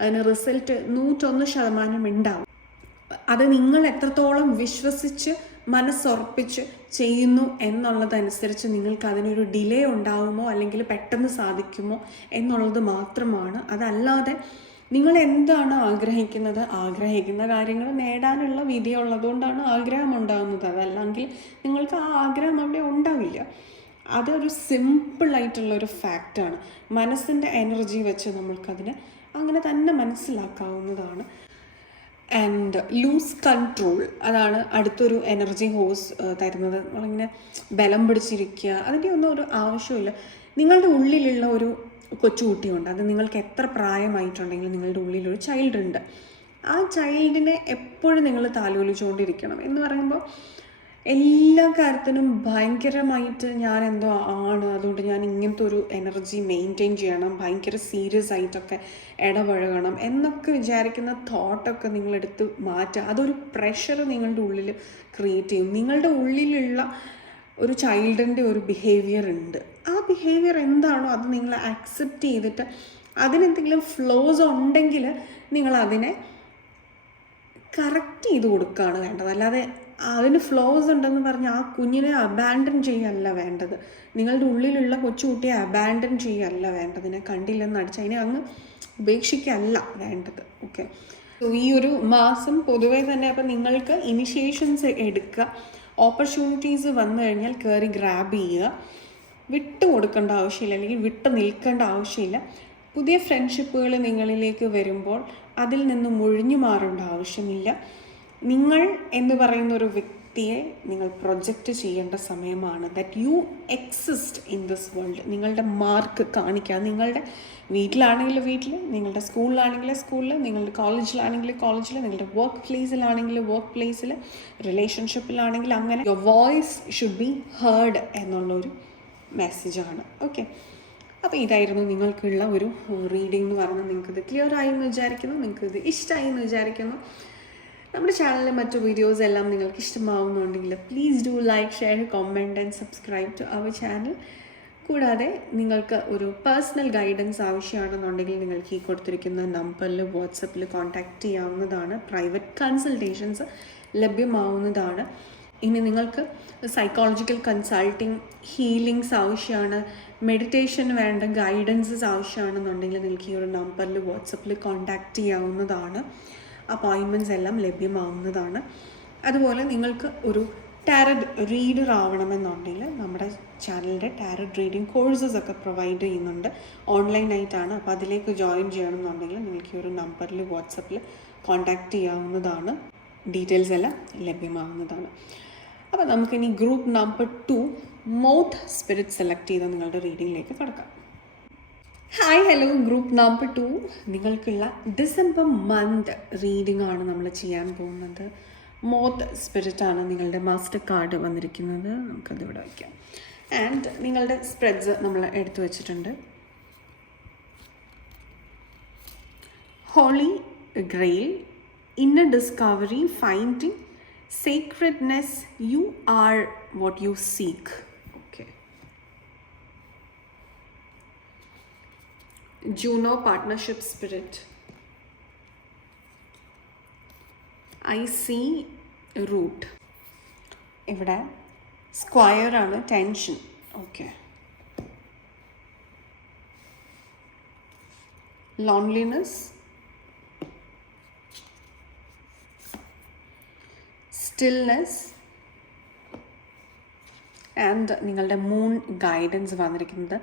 അതിന് റിസൾട്ട് 101% ഉണ്ടാവും. അത് നിങ്ങൾ എത്രത്തോളം വിശ്വസിച്ച് മനസ്സുറപ്പിച്ച് ചെയ്യുന്നു എന്നുള്ളതനുസരിച്ച് നിങ്ങൾക്ക് അതിനൊരു ഡിലേ ഉണ്ടാകുമോ അല്ലെങ്കിൽ പെട്ടെന്ന് സാധിക്കുമോ എന്നുള്ളത് മാത്രമാണ്. അതല്ലാതെ നിങ്ങൾ എന്താണ് ആഗ്രഹിക്കുന്ന കാര്യങ്ങൾ നേടാനുള്ള വിധി ഉള്ളതുകൊണ്ടാണ് ആഗ്രഹം ഉണ്ടാകുന്നത്. അതല്ലെങ്കിൽ നിങ്ങൾക്ക് ആ ആഗ്രഹം അവിടെ ഉണ്ടാവില്ല. അതൊരു സിമ്പിളായിട്ടുള്ളൊരു ഫാക്റ്റാണ്. മനസ്സിൻ്റെ എനർജി വെച്ച് നമ്മൾക്കതിനെ അങ്ങനെ തന്നെ മനസ്സിലാക്കാവുന്നതാണ്. ആൻഡ് ലൂസ് കൺട്രോൾ, അതാണ് അടുത്തൊരു എനർജി ഹോസ് തരുന്നത്. നമ്മളിങ്ങനെ ബലം പിടിച്ചിരിക്കുക, അതിൻ്റെ ഒന്നും ഒരു ആവശ്യമില്ല. നിങ്ങളുടെ ഉള്ളിലുള്ള ഒരു കൊച്ചുകുട്ടിയുണ്ട്. അത് നിങ്ങൾക്ക് എത്ര പ്രായമായിട്ടുണ്ടെങ്കിലും നിങ്ങളുടെ ഉള്ളിലൊരു ചൈൽഡ് ഉണ്ട്. ആ ചൈൽഡിനെ എപ്പോഴും നിങ്ങൾ താലോലിച്ചുകൊണ്ടിരിക്കണം. എന്ന് പറയുമ്പോൾ എല്ലാ കാര്യത്തിനും ഭയങ്കരമായിട്ട് ഞാൻ എന്തോ ആണ്, അതുകൊണ്ട് ഞാൻ ഇങ്ങനത്തെ ഒരു എനർജി മെയിൻറ്റെയിൻ ചെയ്യണം, ഭയങ്കര സീരിയസ് ആയിട്ടൊക്കെ ഇടപഴകണം എന്നൊക്കെ വിചാരിക്കുന്ന തോട്ടൊക്കെ നിങ്ങളെടുത്ത് മാറ്റുക. അതൊരു പ്രഷർ നിങ്ങളുടെ ഉള്ളിൽ ക്രിയേറ്റ് ചെയ്യും. നിങ്ങളുടെ ഉള്ളിലുള്ള ഒരു ചൈൽഡിൻ്റെ ഒരു ബിഹേവിയർ ഉണ്ട്. ആ ബിഹേവിയർ എന്താണോ അത് നിങ്ങൾ ആക്സെപ്റ്റ് ചെയ്തിട്ട് അതിനെന്തെങ്കിലും ഫ്ലോസ് ഉണ്ടെങ്കിൽ നിങ്ങളതിനെ കറക്റ്റ് ചെയ്ത് കൊടുക്കുകയാണ് വേണ്ടത്. അല്ലാതെ അതിന് ഫ്ലോസ് ഉണ്ടെന്ന് പറഞ്ഞ് ആ കുഞ്ഞിനെ അബാൻഡൻ ചെയ്യല്ല വേണ്ടത്. നിങ്ങളുടെ ഉള്ളിലുള്ള കൊച്ചുകുട്ടിയെ അബാൻഡൻ ചെയ്യല്ല വേണ്ടത്. ഇതിനെ കണ്ടില്ലെന്ന് അടിച്ച് അതിനെ അങ്ങ് ഉപേക്ഷിക്കല്ല വേണ്ടത്. ഓക്കെ, സോ ഈ ഒരു മാസം പൊതുവേ തന്നെ അപ്പം നിങ്ങൾക്ക് ഇനിഷ്യേഷൻസ് എടുക്കുക. ഓപ്പർച്യൂണിറ്റീസ് വന്നു കഴിഞ്ഞാൽ കയറി ഗ്രാബ് ചെയ്യുക. വിട്ടു കൊടുക്കേണ്ട ആവശ്യമില്ല, അല്ലെങ്കിൽ വിട്ട് നിൽക്കേണ്ട ആവശ്യമില്ല. പുതിയ ഫ്രണ്ട്ഷിപ്പുകൾ നിങ്ങളിലേക്ക് വരുമ്പോൾ അതിൽ നിന്ന് ഒഴിഞ്ഞു മാറേണ്ട ആവശ്യമില്ല. നിങ്ങൾ എന്ന് പറയുന്ന ഒരു വ്യക്തിയെ നിങ്ങൾ പ്രൊജക്റ്റ് ചെയ്യേണ്ട സമയമാണ്. That you exist in this world. നിങ്ങളുടെ മാർക്ക് കാണിക്കുക. നിങ്ങളുടെ വീട്ടിലാണെങ്കിൽ വീട്ടിൽ, നിങ്ങളുടെ സ്കൂളിലാണെങ്കിൽ സ്കൂളിൽ, നിങ്ങളുടെ കോളേജിലാണെങ്കിൽ കോളേജിൽ, നിങ്ങളുടെ വർക്ക് പ്ലേസിലാണെങ്കിൽ വർക്ക് പ്ലേസിൽ, റിലേഷൻഷിപ്പിലാണെങ്കിൽ അങ്ങനെ. Your voice should be heard എന്നുള്ളൊരു മെസ്സേജാണ്. ഓക്കെ, അപ്പോൾ ഇതായിരുന്നു നിങ്ങൾക്കുള്ള ഒരു റീഡിംഗ് എന്ന് പറഞ്ഞാൽ. നിങ്ങൾക്കിത് ക്ലിയർ ആയി എന്ന് വിചാരിക്കുന്നു, നിങ്ങൾക്കിത് ഇഷ്ടമായി എന്ന് വിചാരിക്കുന്നു. നമ്മുടെ ചാനലിലെ മറ്റു വീഡിയോസ് എല്ലാം നിങ്ങൾക്ക് ഇഷ്ടമാവുന്നുണ്ടെങ്കിൽ please do like, share, comment and subscribe to our channel. കൂടാതെ നിങ്ങൾക്ക് ഒരു പേഴ്സണൽ ഗൈഡൻസ് ആവശ്യമാണെന്നുണ്ടെങ്കിൽ നിങ്ങൾക്ക് ഈ കൊടുത്തിരിക്കുന്ന നമ്പറിൽ വാട്സപ്പിൽ കോൺടാക്റ്റ് ചെയ്യാവുന്നതാണ്. പ്രൈവറ്റ് കൺസൾട്ടേഷൻസ് ലഭ്യമാവുന്നതാണ്. ഇനി നിങ്ങൾക്ക് സൈക്കോളജിക്കൽ കൺസൾട്ടിങ്, ഹീലിങ്സ് ആവശ്യമാണ്, മെഡിറ്റേഷൻ വേണ്ട ഗൈഡൻസസ് ആവശ്യമാണെന്നുണ്ടെങ്കിൽ നിങ്ങൾക്ക് ഈ ഒരു നമ്പറിൽ വാട്സപ്പിൽ കോൺടാക്റ്റ് ചെയ്യാവുന്നതാണ്. അപ്പോയിൻമെൻറ്റ്സ് എല്ലാം ലഭ്യമാവുന്നതാണ്. അതുപോലെ നിങ്ങൾക്ക് ഒരു ടാരറ്റ് റീഡർ ആവണമെന്നുണ്ടെങ്കിൽ നമ്മുടെ ചാനലിൻ്റെ ടാരറ്റ് റീഡിങ് കോഴ്സസ് ഒക്കെ പ്രൊവൈഡ് ചെയ്യുന്നുണ്ട്. ഓൺലൈനായിട്ടാണ്. അപ്പോൾ അതിലേക്ക് ജോയിൻ ചെയ്യണമെന്നുണ്ടെങ്കിൽ നിങ്ങൾക്ക് ഈ ഒരു നമ്പറിൽ വാട്സപ്പിൽ കോൺടാക്റ്റ് ചെയ്യാവുന്നതാണ്. ഡീറ്റെയിൽസ് എല്ലാം ലഭ്യമാവുന്നതാണ്. അപ്പോൾ നമുക്കിനി group number 2 mouth spirit select ചെയ്ത് നിങ്ങളുടെ റീഡിങ്ങിലേക്ക് കടക്കാം. Hi, hello. ഗ്രൂപ്പ് നമ്പർ 2 നിങ്ങൾക്കുള്ള ഡിസംബർ മന്ത് റീഡിംഗ് ആണ് നമ്മൾ ചെയ്യാൻ പോകുന്നത്. മൗത്ത് സ്പിരിറ്റാണ് നിങ്ങളുടെ മാസ്റ്റർ കാർഡ് വന്നിരിക്കുന്നത്. നമുക്കതിവിടെ വയ്ക്കാം. ആൻഡ് നിങ്ങളുടെ സ്പ്രെഡ്സ് നമ്മൾ എടുത്തു വച്ചിട്ടുണ്ട്. Holy grail, inner discovery, finding sacredness, you are what you seek. Okay. Juno, partnership spirit. I see root. ഇവിടെ സ്ക്വയർ ആണ്, tension. Okay. Loneliness, stillness and നിങ്ങളുടെ മൂൺ ഗൈഡൻസ് വന്നിരിക്കുന്നത്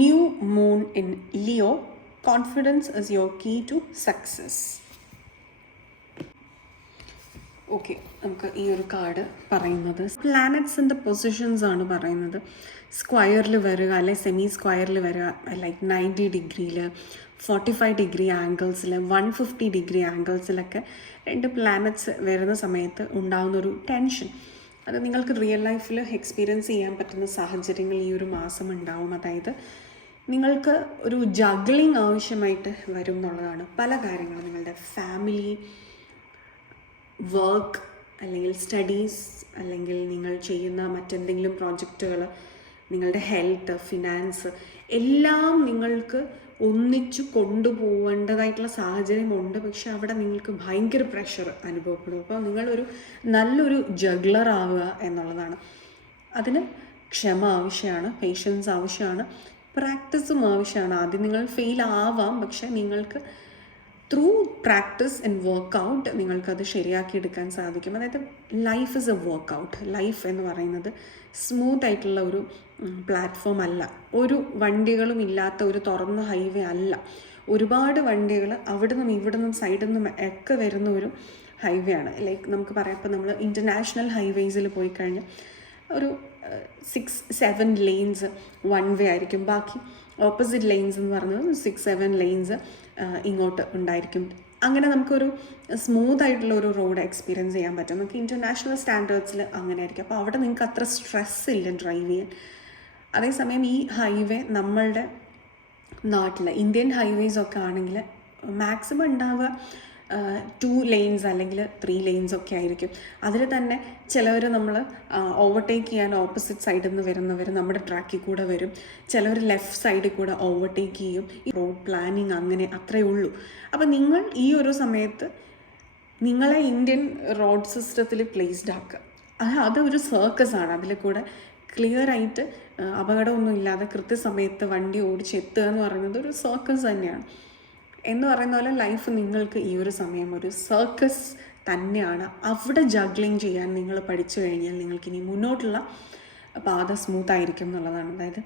new moon in Leo. Confidence is your key to success. Okay, നമുക്ക് ഈ ഒരു card പറയുന്നത് പ്ലാനറ്റ്സിൻ്റെ positions ആണ് പറയുന്നത്. സ്ക്വയറിൽ വരിക, അല്ലെ സെമി സ്ക്വയറിൽ വരിക, ലൈക്ക് 90 ഡിഗ്രിയിൽ, 45 ഡിഗ്രി ആംഗിൾസിൽ, 150 ഡിഗ്രി ആംഗിൾസിലൊക്കെ 2 പ്ലാനറ്റ്സ് വരുന്ന സമയത്ത് ഉണ്ടാകുന്നൊരു ടെൻഷൻ, അത് നിങ്ങൾക്ക് റിയൽ ലൈഫിൽ എക്സ്പീരിയൻസ് ചെയ്യാൻ പറ്റുന്ന സാഹചര്യങ്ങൾ ഈ ഒരു മാസം ഉണ്ടാവും. അതായത് നിങ്ങൾക്ക് ഒരു ജഗ്ലിങ് ആവശ്യമായിട്ട് വരും എന്നുള്ളതാണ്. പല കാര്യങ്ങളും, നിങ്ങളുടെ ഫാമിലി, വർക്ക്, അല്ലെങ്കിൽ സ്റ്റഡീസ്, അല്ലെങ്കിൽ നിങ്ങൾ ചെയ്യുന്ന മറ്റെന്തെങ്കിലും പ്രോജക്റ്റുകൾ, നിങ്ങളുടെ ഹെൽത്ത്, ഫിനാൻസ്, എല്ലാം നിങ്ങൾക്ക് ഒന്നിച്ചു കൊണ്ടുപോകേണ്ടതായിട്ടുള്ള സാഹചര്യമുണ്ട്. പക്ഷെ അവിടെ നിങ്ങൾക്ക് ഭയങ്കര പ്രഷർ അനുഭവപ്പെടും. അപ്പോൾ നിങ്ങളൊരു നല്ലൊരു ജഗ്ലർ ആവുക എന്നുള്ളതാണ്. അതിന് ക്ഷമ ആവശ്യമാണ്, പേഷ്യൻസ് ആവശ്യമാണ്, പ്രാക്ടീസും ആവശ്യമാണ്. ആദ്യം നിങ്ങൾ ഫെയിൽ ആവാം, പക്ഷെ നിങ്ങൾക്ക് ത്രൂ പ്രാക്ടീസ് ആൻഡ് വർക്കൗട്ട് നിങ്ങൾക്കത് ശരിയാക്കിയെടുക്കാൻ സാധിക്കും. അതായത് life is a workout. Life എന്ന് പറയുന്നത് സ്മൂത്ത് ആയിട്ടുള്ള ഒരു പ്ലാറ്റ്ഫോം അല്ല, ഒരു വണ്ടികളും ഇല്ലാത്ത ഒരു തുറന്ന ഹൈവേ അല്ല. ഒരുപാട് വണ്ടികൾ അവിടെ നിന്നും ഇവിടെ നിന്നും സൈഡിൽ നിന്നും ഒക്കെ വരുന്ന ഒരു ഹൈവേ ആണ്. ലൈക്ക് നമുക്ക് പറയാം, ഇപ്പോൾ നമ്മൾ ഇൻ്റർനാഷണൽ ഹൈവേസിൽ പോയി കഴിഞ്ഞാൽ ഒരു 6-7 ലെയിൻസ് വൺ വേ ആയിരിക്കും. ബാക്കി ഓപ്പോസിറ്റ് ലെയിൻസ് എന്ന് പറയുന്നത് 6-7 ലെയിൻസ് ഇങ്ങോട്ട് ഉണ്ടായിരിക്കും. അങ്ങനെ നമുക്കൊരു സ്മൂത്ത് ആയിട്ടുള്ള ഒരു റോഡ് എക്സ്പീരിയൻസ് ചെയ്യാൻ പറ്റും. നമുക്ക് ഇൻ്റർനാഷണൽ സ്റ്റാൻഡേർഡ്സിൽ അങ്ങനെ ആയിരിക്കും. അപ്പോൾ അവിടെ നിങ്ങൾക്ക് അത്ര സ്ട്രെസ് ഇല്ല ഡ്രൈവ് ചെയ്യാൻ. അതേസമയം ഈ ഹൈവേ നമ്മളുടെ നാട്ടിൽ ഇന്ത്യൻ ഹൈവേസൊക്കെ ആണെങ്കിൽ മാക്സിമം ഉണ്ടാവുക 2 ലെയിൻസ് അല്ലെങ്കിൽ 3 ലെയിൻസ് ഒക്കെ ആയിരിക്കും. അതിൽ തന്നെ ചിലവർ നമ്മൾ ഓവർടേക്ക് ചെയ്യാൻ ഓപ്പോസിറ്റ് സൈഡിൽ നിന്ന് വരുന്നവർ നമ്മുടെ ട്രാക്കിൽ കൂടെ വരും. ചിലവർ ലെഫ്റ്റ് സൈഡിൽ കൂടെ ഓവർടേക്ക് ചെയ്യും. ഈ റോഡ് പ്ലാനിങ് അങ്ങനെ അത്രയേ ഉള്ളൂ. അപ്പോൾ നിങ്ങൾ ഈ ഒരു സമയത്ത് നിങ്ങളെ ഇന്ത്യൻ റോഡ് സിസ്റ്റത്തിൽ പ്ലേസ്ഡ് ആക്കുക. അതൊരു സർക്കസാണ്. അതിൽ കൂടെ ക്ലിയറായിട്ട് അപകടമൊന്നും ഇല്ലാതെ കൃത്യസമയത്ത് വണ്ടി ഓടിച്ചെത്തുക എന്ന് പറയുന്നത് ഒരു സർക്കസ് തന്നെയാണ്. എന്ന് പറയുന്ന പോലെ ലൈഫ് നിങ്ങൾക്ക് ഈ ഒരു സമയം ഒരു സർക്കസ് തന്നെയാണ്. അവിടെ ജഗ്ലിങ് ചെയ്യാൻ നിങ്ങൾ പഠിച്ചു കഴിഞ്ഞാൽ നിങ്ങൾക്കിനി മുന്നോട്ടുള്ള പാത സ്മൂത്തായിരിക്കും എന്നുള്ളതാണ്. അതായത്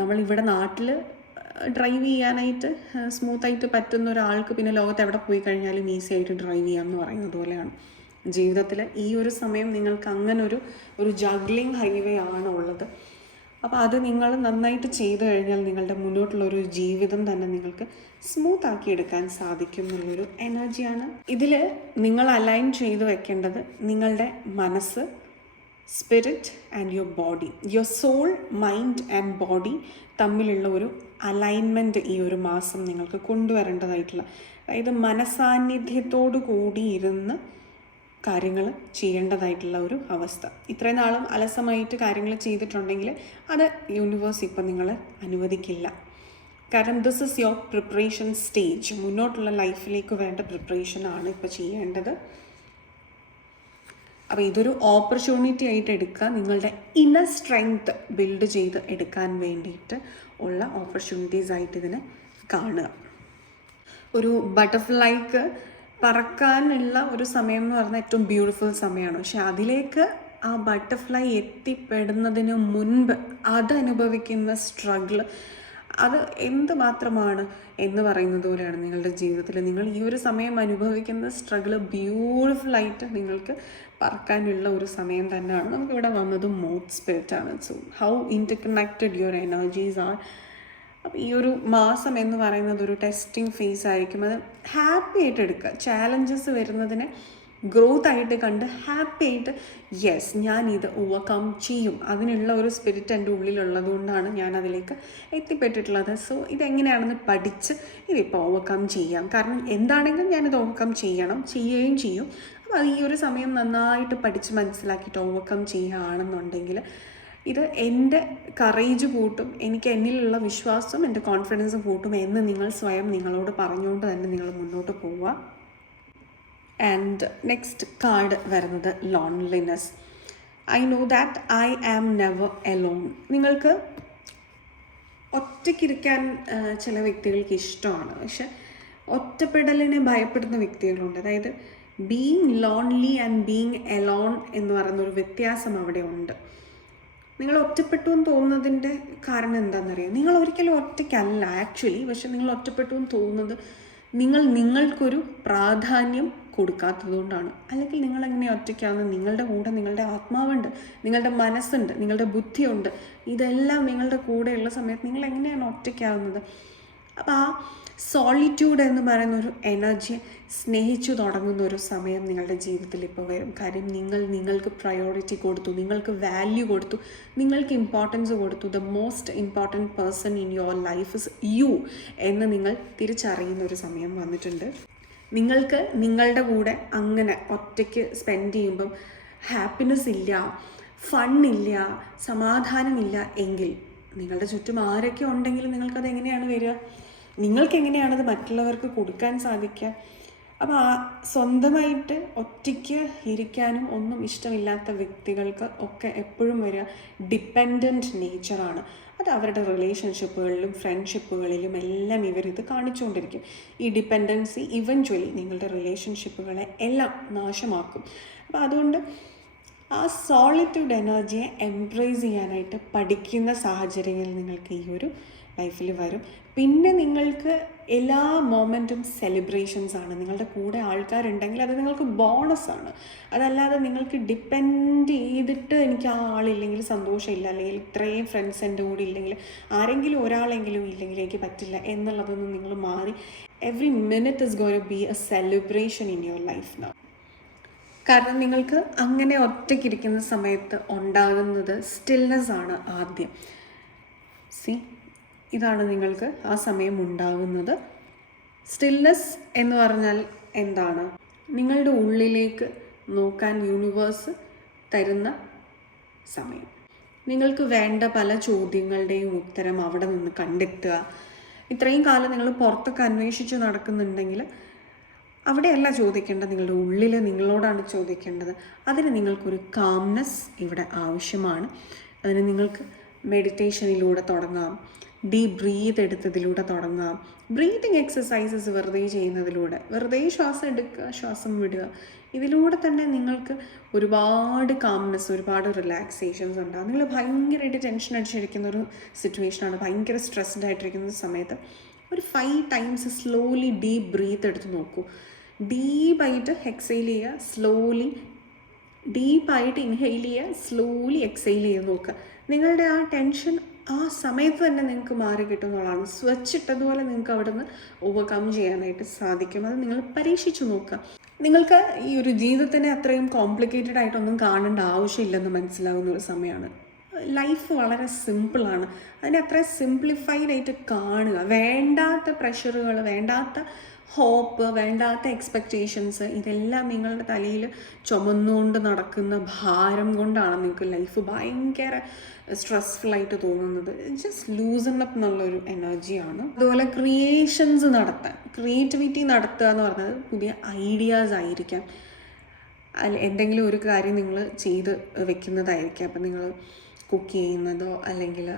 നമ്മളിവിടെ നാട്ടിൽ ഡ്രൈവ് ചെയ്യാനായിട്ട് സ്മൂത്തായിട്ട് പറ്റുന്ന ഒരാൾക്ക് പിന്നെ ലോകത്ത് എവിടെ പോയി കഴിഞ്ഞാലും ഈസി ആയിട്ട് ഡ്രൈവ് ചെയ്യാം എന്ന് പറയുന്നത് പോലെയാണ് ജീവിതത്തിൽ ഈ ഒരു സമയം നിങ്ങൾക്ക് അങ്ങനെ ഒരു ജഗ്ലിങ് ഹൈവേ ആണ് ഉള്ളത്. അപ്പോൾ അത് നിങ്ങൾ നന്നായിട്ട് ചെയ്തു കഴിഞ്ഞാൽ നിങ്ങളുടെ മുന്നോട്ടുള്ളൊരു ജീവിതം തന്നെ നിങ്ങൾക്ക് സ്മൂത്ത് ആക്കി എടുക്കാൻ സാധിക്കും എന്നുള്ളൊരു എനർജിയാണ്. ഇതിൽ നിങ്ങൾ അലൈൻ ചെയ്ത് വെക്കേണ്ടത് നിങ്ങളുടെ മനസ്സ്, spirit and your body, your soul, mind and body തമ്മിലുള്ള ഒരു അലൈൻമെൻറ്റ് ഈ ഒരു മാസം നിങ്ങൾക്ക് കൊണ്ടുവരേണ്ടതായിട്ടുള്ള, അതായത് മനസാന്നിധ്യത്തോടു കൂടി ഇരുന്ന് കാര്യങ്ങൾ ചെയ്യേണ്ടതായിട്ടുള്ള ഒരു അവസ്ഥ. ഇത്രയും നാളും അലസമായിട്ട് കാര്യങ്ങൾ ചെയ്തിട്ടുണ്ടെങ്കിൽ അത് യൂണിവേഴ്സ് ഇപ്പം നിങ്ങളെ അനുവദിക്കില്ല. കാരണം this is your preparation stage. മുന്നോട്ടുള്ള ലൈഫിലേക്ക് വേണ്ട പ്രിപ്പറേഷനാണ് ഇപ്പോൾ ചെയ്യേണ്ടത്. അപ്പോൾ ഇതൊരു ഓപ്പർച്യൂണിറ്റി ആയിട്ട് എടുക്കുക. നിങ്ങളുടെ ഇന്നർ സ്ട്രെങ്ത് ബിൽഡ് ചെയ്ത് എടുക്കാൻ വേണ്ടിയിട്ട് ഉള്ള ഓപ്പർച്യൂണിറ്റീസ് ആയിട്ട് ഇതിനെ കാണുക. ഒരു ബട്ടർഫ്ലൈക്ക് പറക്കാനുള്ള ഒരു സമയം എന്ന് പറഞ്ഞാൽ ഏറ്റവും ബ്യൂട്ടിഫുൾ സമയമാണ്. പക്ഷെ അതിലേക്ക് ആ ബട്ടർഫ്ലൈ എത്തിപ്പെടുന്നതിന് മുൻപ് അതനുഭവിക്കുന്ന സ്ട്രഗിൾ, അത് എന്തുമാത്രമാണ് എന്ന് പറയുന്നത് പോലെയാണ് നിങ്ങളുടെ ജീവിതത്തിൽ നിങ്ങൾ ഈ ഒരു സമയം അനുഭവിക്കുന്ന സ്ട്രഗിൾ ബ്യൂട്ടിഫുള്ളായിട്ട് നിങ്ങൾക്ക് പറക്കാനുള്ള ഒരു സമയം തന്നെയാണ്. നമുക്കിവിടെ വന്നത് മൂഡ് സ്പിരിറ്റാണ്. So how interconnected your energies are. അപ്പോൾ ഈ ഒരു മാസം എന്ന് പറയുന്നത് ഒരു ടെസ്റ്റിംഗ് ഫേസ് ആയിരിക്കും. അത് ഹാപ്പി ആയിട്ട് എടുക്കുക. ചാലഞ്ചസ് വരുന്നതിനെ ഗ്രോത്ത് ആയിട്ട് കണ്ട് ഹാപ്പി ആയിട്ട് യെസ് ഞാൻ ഇത് ഓവർകം ചെയ്യും, അതിനുള്ള ഒരു സ്പിരിറ്റ് എൻ്റെ ഉള്ളിലുള്ളത് കൊണ്ടാണ് ഞാൻ അതിലേക്ക് എത്തിപ്പെട്ടിട്ടുള്ളത്. സോ ഇതെങ്ങനെയാണെന്ന് പഠിച്ച് ഇതിപ്പോൾ ഓവർകം ചെയ്യാം. കാരണം എന്താണെങ്കിലും ഞാനിത് ഓവർകം ചെയ്യുകയും ചെയ്യും. അപ്പോൾ അത് ഈ ഒരു സമയം നന്നായിട്ട് പഠിച്ച് മനസ്സിലാക്കിയിട്ട് ഓവർകം ചെയ്യുകയാണെന്നുണ്ടെങ്കിൽ ഇത് എൻ്റെ കറേജ് കൂട്ടും, എനിക്ക് എന്നിലുള്ള വിശ്വാസം, എൻ്റെ കോൺഫിഡൻസ് കൂട്ടും എന്ന് നിങ്ങൾ സ്വയം നിങ്ങളോട് പറഞ്ഞുകൊണ്ട് തന്നെ നിങ്ങൾ മുന്നോട്ട് പോവുക. ആൻഡ് നെക്സ്റ്റ് കാർഡ് വരുന്നത് loneliness. I know that I am never alone. നിങ്ങൾക്ക് ഒറ്റയ്ക്കിരിക്കാൻ ചില വ്യക്തികൾക്ക് ഇഷ്ടമാണ്, പക്ഷെ ഒറ്റപ്പെടലിനെ ഭയപ്പെടുന്ന വ്യക്തികളുണ്ട്. അതായത് being lonely and being alone എന്ന് പറയുന്നൊരു വ്യത്യാസം അവിടെ ഉണ്ട്. നിങ്ങൾ ഒറ്റപ്പെട്ടു എന്ന് തോന്നുന്നതിൻ്റെ കാരണം എന്താണെന്നറിയാം? നിങ്ങൾ ഒരിക്കലും ഒറ്റയ്ക്കല്ല ആക്ച്വലി. പക്ഷെ നിങ്ങൾ ഒറ്റപ്പെട്ടു എന്ന് തോന്നുന്നത് നിങ്ങൾക്കൊരു പ്രാധാന്യം കൊടുക്കാത്തതുകൊണ്ടാണ്. അല്ലെങ്കിൽ നിങ്ങൾ എങ്ങനെ ഒറ്റയ്ക്കാവുന്നത്? നിങ്ങളുടെ കൂടെ നിങ്ങളുടെ ആത്മാവുണ്ട്, നിങ്ങളുടെ മനസ്സുണ്ട്, നിങ്ങളുടെ ബുദ്ധിയുണ്ട്. ഇതെല്ലാം നിങ്ങളുടെ കൂടെയുള്ള സമയത്ത് നിങ്ങൾ എങ്ങനെയാണ് ഒറ്റയ്ക്കാവുന്നത്? അപ്പോൾ ആ സോളിറ്റ്യൂഡ് എന്ന് പറയുന്ന ഒരു എനർജിയെ സ്നേഹിച്ചു തുടങ്ങുന്ന ഒരു സമയം നിങ്ങളുടെ ജീവിതത്തിൽ ഇപ്പോൾ വരും. കാര്യം നിങ്ങൾക്ക് പ്രയോറിറ്റി കൊടുത്തു, നിങ്ങൾക്ക് വാല്യൂ കൊടുത്തു, നിങ്ങൾക്ക് ഇമ്പോർട്ടൻസ് കൊടുത്തു. The most important person in your life is you എന്ന് നിങ്ങൾ തിരിച്ചറിയുന്ന ഒരു സമയം വന്നിട്ടുണ്ട്. നിങ്ങൾക്ക് നിങ്ങളുടെ കൂടെ അങ്ങനെ ഒറ്റയ്ക്ക് സ്പെൻഡ് ചെയ്യുമ്പം ഹാപ്പിനെസ് ഇല്ല, ഫണ്ണില്ല, സമാധാനമില്ല എങ്കിൽ നിങ്ങളുടെ ചുറ്റും ആരൊക്കെ ഉണ്ടെങ്കിലും നിങ്ങൾക്കത് എങ്ങനെയാണ് വരിക? നിങ്ങൾക്ക് എങ്ങനെയാണത് മറ്റുള്ളവർക്ക് കൊടുക്കാൻ സാധിക്കുക? അപ്പോൾ സ്വന്തമായിട്ട് ഒറ്റയ്ക്ക് ഇരിക്കാനും ഒന്നും ഇഷ്ടമില്ലാത്ത വ്യക്തികൾക്ക് ഒക്കെ എപ്പോഴും വരിക ഡിപ്പെൻഡൻറ്റ് നേച്ചറാണ്. അത് അവരുടെ റിലേഷൻഷിപ്പുകളിലും ഫ്രണ്ട്ഷിപ്പുകളിലും എല്ലാം ഇവരിത് കാണിച്ചുകൊണ്ടിരിക്കും. ഈ ഡിപ്പെൻഡൻസി ഇവഞ്ച്വലി നിങ്ങളുടെ റിലേഷൻഷിപ്പുകളെ എല്ലാം നാശമാക്കും. അപ്പോൾ അതുകൊണ്ട് ആ സോളിറ്റ്യൂഡ് എനർജിയെ എംബ്രേസ് ചെയ്യാനായിട്ട് പഠിക്കുന്ന സാഹചര്യങ്ങൾ നിങ്ങൾക്ക് ഈ ഒരു ലൈഫിൽ വരും. പിന്നെ നിങ്ങൾക്ക് എല്ലാ മൊമെൻറ്റും സെലിബ്രേഷൻസ് ആണ്. നിങ്ങളുടെ കൂടെ ആൾക്കാരുണ്ടെങ്കിൽ അത് നിങ്ങൾക്ക് ബോണസാണ്. അതല്ലാതെ നിങ്ങൾക്ക് ഡിപ്പെൻഡ് ചെയ്തിട്ട് എനിക്ക് ആ ആളില്ലെങ്കിൽ സന്തോഷമില്ല, അല്ലെങ്കിൽ ഇത്രയും ഫ്രണ്ട്സ് എൻ്റെ കൂടെ ഇല്ലെങ്കിൽ ആരെങ്കിലും ഒരാളെങ്കിലും ഇല്ലെങ്കിൽ എനിക്ക് പറ്റില്ല എന്നുള്ളതൊന്നും നിങ്ങൾ മാറി every minute is going to be a celebration in your life now. കാരണം നിങ്ങൾക്ക് അങ്ങനെ ഒറ്റയ്ക്കിരിക്കുന്ന സമയത്ത് ഉണ്ടാകുന്നത് സ്റ്റിൽനെസ് ആണ് ആദ്യം. ഇതാണ് നിങ്ങൾക്ക് ആ സമയം ഉണ്ടാകുന്നത്. സ്റ്റിൽനെസ് എന്ന് പറഞ്ഞാൽ എന്താണ്? നിങ്ങളുടെ ഉള്ളിലേക്ക് നോക്കാൻ യൂണിവേഴ്സ് തരുന്ന സമയം. നിങ്ങൾക്ക് വേണ്ട പല ചോദ്യങ്ങളുടെയും ഉത്തരം അവിടെ നിന്ന് കണ്ടെത്തുക. ഇത്രയും കാലം നിങ്ങൾ പുറത്തൊക്കെ അന്വേഷിച്ച് നടക്കുന്നുണ്ടെങ്കിൽ അവിടെയല്ല ചോദിക്കേണ്ടത്, നിങ്ങളുടെ ഉള്ളിൽ നിങ്ങളോടാണ് ചോദിക്കേണ്ടത്. അതിന് നിങ്ങൾക്കൊരു കാംനെസ് ഇവിടെ ആവശ്യമാണ്. അതിന് നിങ്ങൾക്ക് മെഡിറ്റേഷനിലൂടെ തുടങ്ങാം, ഡീപ്പ് ബ്രീത്ത് എടുത്തതിലൂടെ തുടങ്ങാം, ബ്രീതിങ് എക്സസൈസസ് വെറുതെ ചെയ്യുന്നതിലൂടെ, വെറുതെ ശ്വാസം എടുക്കുക, ശ്വാസം വിടുക. ഇതിലൂടെ തന്നെ നിങ്ങൾക്ക് ഒരുപാട് കാംനെസ്, ഒരുപാട് റിലാക്സേഷൻസ് ഉണ്ടാകും. നിങ്ങൾ ഭയങ്കരമായിട്ട് ടെൻഷൻ അടിച്ചിരിക്കുന്ന ഒരു സിറ്റുവേഷനാണ്, ഭയങ്കര സ്ട്രെസ്ഡ് ആയിട്ടിരിക്കുന്ന സമയത്ത് ഒരു 5 times സ്ലോലി ഡീപ്പ് ബ്രീത്ത് എടുത്ത് നോക്കൂ. ഡീപ്പായിട്ട് എക്സെയിൽ ചെയ്യുക, സ്ലോലി ഡീപ്പായിട്ട് ഇൻഹെയിൽ ചെയ്യുക, സ്ലോലി എക്സെയിൽ ചെയ്ത് നോക്കുക. നിങ്ങളുടെ ആ ടെൻഷൻ ആ സമയത്ത് തന്നെ നിങ്ങൾക്ക് മാറി കിട്ടും എന്നുള്ളതാണ്. സ്വച്ചിട്ടതുപോലെ നിങ്ങൾക്ക് അവിടെ നിന്ന് ഓവർകം ചെയ്യാനായിട്ട് സാധിക്കും. അത് നിങ്ങൾ പരീക്ഷിച്ച് നോക്കുക. നിങ്ങൾക്ക് ഈ ഒരു ജീവിതത്തിനെ അത്രയും കോംപ്ലിക്കേറ്റഡ് ആയിട്ടൊന്നും കാണേണ്ട ആവശ്യമില്ലെന്ന് മനസ്സിലാകുന്ന ഒരു സമയമാണ്. ലൈഫ് വളരെ സിമ്പിളാണ്. അതിനെ അത്ര സിംപ്ലിഫൈഡ് ആയിട്ട് കാണുക. വേണ്ടാത്ത പ്രഷറുകൾ, വേണ്ടാത്ത ഹോപ്പ്, വേണ്ടാത്ത എക്സ്പെക്റ്റേഷൻസ്, ഇതെല്ലാം നിങ്ങളുടെ തലയിൽ ചുമന്നുകൊണ്ട് നടക്കുന്ന ഭാരം കൊണ്ടാണ് നിങ്ങൾക്ക് ലൈഫ് ഭയങ്കര സ്ട്രെസ്ഫുള്ളായിട്ട് തോന്നുന്നത്. ജസ്റ്റ് ലൂസൺ അപ്പ് എന്നുള്ളൊരു എനർജിയാണ്. അതുപോലെ ക്രിയേഷൻസ് നടത്താൻ, ക്രിയേറ്റിവിറ്റി നടത്തുക എന്ന് പറഞ്ഞത് പുതിയ ഐഡിയാസ് ആയിരിക്കാം. എന്തെങ്കിലും ഒരു കാര്യം നിങ്ങൾ ചെയ്ത് വെക്കുന്നതായിരിക്കാം. അപ്പം നിങ്ങൾ കുക്ക് ചെയ്യുന്നതോ അല്ലെങ്കിൽ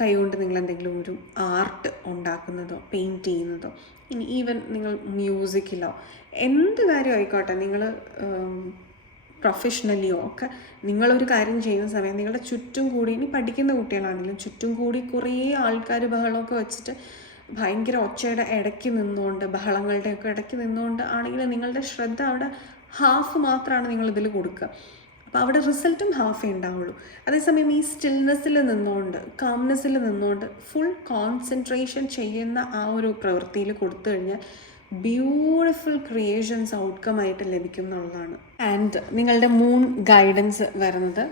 കൈകൊണ്ട് നിങ്ങൾ എന്തെങ്കിലും ഒരു ആർട്ട് ഉണ്ടാക്കുന്നതോ പെയിൻറ്റ് ചെയ്യുന്നതോ, ഇനി ഈവൻ നിങ്ങൾ മ്യൂസിക്കിലോ എന്ത് കാര്യം ആയിക്കോട്ടെ, നിങ്ങൾ പ്രൊഫഷണലിയോ ഒക്കെ നിങ്ങളൊരു കാര്യം ചെയ്യുന്ന സമയം നിങ്ങളുടെ ചുറ്റും കൂടി, ഇനി പഠിക്കുന്ന കുട്ടികളാണെങ്കിലും ചുറ്റും കൂടി കുറേ ആൾക്കാർ ബഹളമൊക്കെ വെച്ചിട്ട് ഭയങ്കര ഒച്ചയുടെ ഇടയ്ക്ക് നിന്നുകൊണ്ട്, ബഹളങ്ങളുടെയൊക്കെ ഇടയ്ക്ക് നിന്നുകൊണ്ട് ആണെങ്കിൽ നിങ്ങളുടെ ശ്രദ്ധ അവിടെ ഹാഫ് മാത്രമാണ് നിങ്ങളിതിൽ കൊടുക്കുക. അപ്പോൾ അവിടെ റിസൾട്ടും ഹാഫേ ഉണ്ടാവുള്ളൂ. അതേസമയം ഈ സ്റ്റിൽനെസ്സിൽ നിന്നുകൊണ്ട്, കാംനെസ്സിൽ നിന്നുകൊണ്ട് ഫുൾ കോൺസെൻട്രേഷൻ ചെയ്യുന്ന ആ ഒരു പ്രവൃത്തിയിൽ കൊടുത്തു കഴിഞ്ഞാൽ ബ്യൂട്ടിഫുൾ ക്രിയേഷൻസ് ഔട്ട്കം ആയിട്ട് ലഭിക്കും എന്നുള്ളതാണ്. ആൻഡ് നിങ്ങളുടെ മൂൺ ഗൈഡൻസ് വരുന്നത്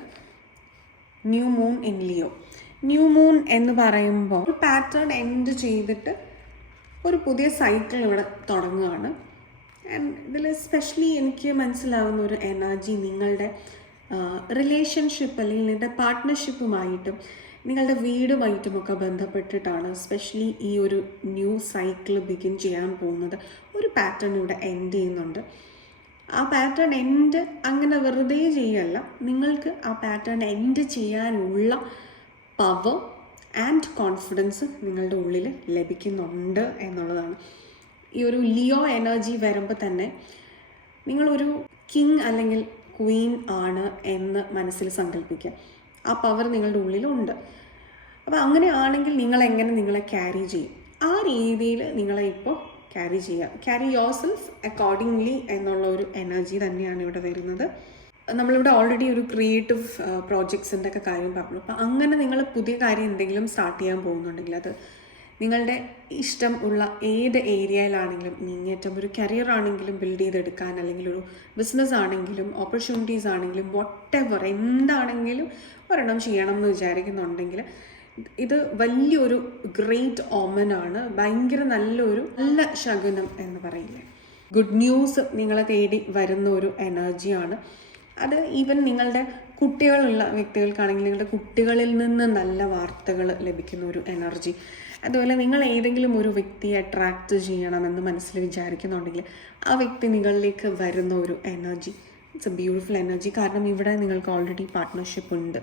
new moon in Leo. New moon എന്ന് പറയുമ്പോൾ ഒരു പാറ്റേൺ എൻഡ് ചെയ്തിട്ട് ഒരു പുതിയ സൈക്കിൾ ഇവിടെ തുടങ്ങുകയാണ്. ആൻഡ് ഇതിൽ സ്പെഷ്യലി എനിക്ക് മനസ്സിലാവുന്ന ഒരു എനർജി നിങ്ങളുടെ റിലേഷൻഷിപ്പ് അല്ലെങ്കിൽ നിങ്ങളുടെ പാർട്ട്ണർഷിപ്പുമായിട്ടും നിങ്ങളുടെ വീടുമായിട്ടുമൊക്കെ ബന്ധപ്പെട്ടിട്ടാണ് സ്പെഷ്യലി ഈ ഒരു ന്യൂ സൈക്കിൾ ബിഗിൻ ചെയ്യാൻ പോകുന്നത്. ഒരു പാറ്റേൺ ഇവിടെ എൻഡ് ചെയ്യുന്നുണ്ട്. ആ പാറ്റേൺ എൻഡ് അങ്ങനെ വെറുതെ ചെയ്യല്ല, നിങ്ങൾക്ക് ആ പാറ്റേൺ എൻഡ് ചെയ്യാനുള്ള പവർ ആൻഡ് കോൺഫിഡൻസ് നിങ്ങളുടെ ഉള്ളിൽ ലഭിക്കുന്നുണ്ട് എന്നുള്ളതാണ്. ഈ ഒരു ലിയോ എനർജി വരുമ്പോൾ തന്നെ നിങ്ങളൊരു കിങ് അല്ലെങ്കിൽ ക്വീൻ ആണ് എന്ന് മനസ്സിൽ സങ്കല്പിക്കുക. ആ പവർ നിങ്ങളുടെ ഉള്ളിലുണ്ട്. അപ്പോൾ അങ്ങനെയാണെങ്കിൽ നിങ്ങളെങ്ങനെ നിങ്ങളെ ക്യാരി ചെയ്യും? ആ രീതിയിൽ നിങ്ങളെ ഇപ്പോൾ ക്യാരി ചെയ്യുക. ക്യാരി യുവർ സെൽഫ് അക്കോർഡിംഗ്ലി എന്നുള്ള ഒരു എനർജി തന്നെയാണ് ഇവിടെ വരുന്നത്. നമ്മളിവിടെ ഓൾറെഡി ഒരു ക്രിയേറ്റീവ് പ്രോജക്ട്സിൻ്റെ ഒക്കെ കാര്യം പറഞ്ഞു. അപ്പോൾ അങ്ങനെ നിങ്ങൾ പുതിയ കാര്യം എന്തെങ്കിലും സ്റ്റാർട്ട് ചെയ്യാൻ പോകുന്നുണ്ടെങ്കിൽ അത് നിങ്ങളുടെ ഇഷ്ടം ഉള്ള ഏത് ഏരിയയിലാണെങ്കിലും, ഇനിയേറ്റം ഒരു കരിയർ ആണെങ്കിലും ബിൽഡ് ചെയ്തെടുക്കാൻ, അല്ലെങ്കിൽ ഒരു ബിസിനസ് ആണെങ്കിലും ഓപ്പർച്യൂണിറ്റീസ് ആണെങ്കിലും വോട്ടെവർ എന്താണെങ്കിലും ഒരെണ്ണം ചെയ്യണം എന്ന് വിചാരിക്കുന്നുണ്ടെങ്കിൽ ഇത് വലിയൊരു ഗ്രേറ്റ് ഓമനാണ്. ഭയങ്കര നല്ല ശകുനം എന്ന് പറയില്ലേ, ഗുഡ് ന്യൂസ് നിങ്ങളെ തേടി വരുന്ന ഒരു എനർജിയാണ് അത്. ഈവൻ നിങ്ങളുടെ കുട്ടികളുള്ള വ്യക്തികൾക്കാണെങ്കിൽ നിങ്ങളുടെ കുട്ടികളിൽ നിന്ന് നല്ല വാർത്തകൾ ലഭിക്കുന്ന ഒരു എനർജി. അതുപോലെ നിങ്ങൾ ഏതെങ്കിലും ഒരു വ്യക്തിയെ അട്രാക്റ്റ് ചെയ്യണമെന്ന് മനസ്സിൽ വിചാരിക്കുന്നുണ്ടെങ്കിൽ ആ വ്യക്തി നിങ്ങളിലേക്ക് വരുന്ന ഒരു energy, it's A beautiful energy. കാരണം ഇവിടെ നിങ്ങൾക്ക് ഓൾറെഡി പാർട്ട്ണർഷിപ്പ് ഉണ്ട്.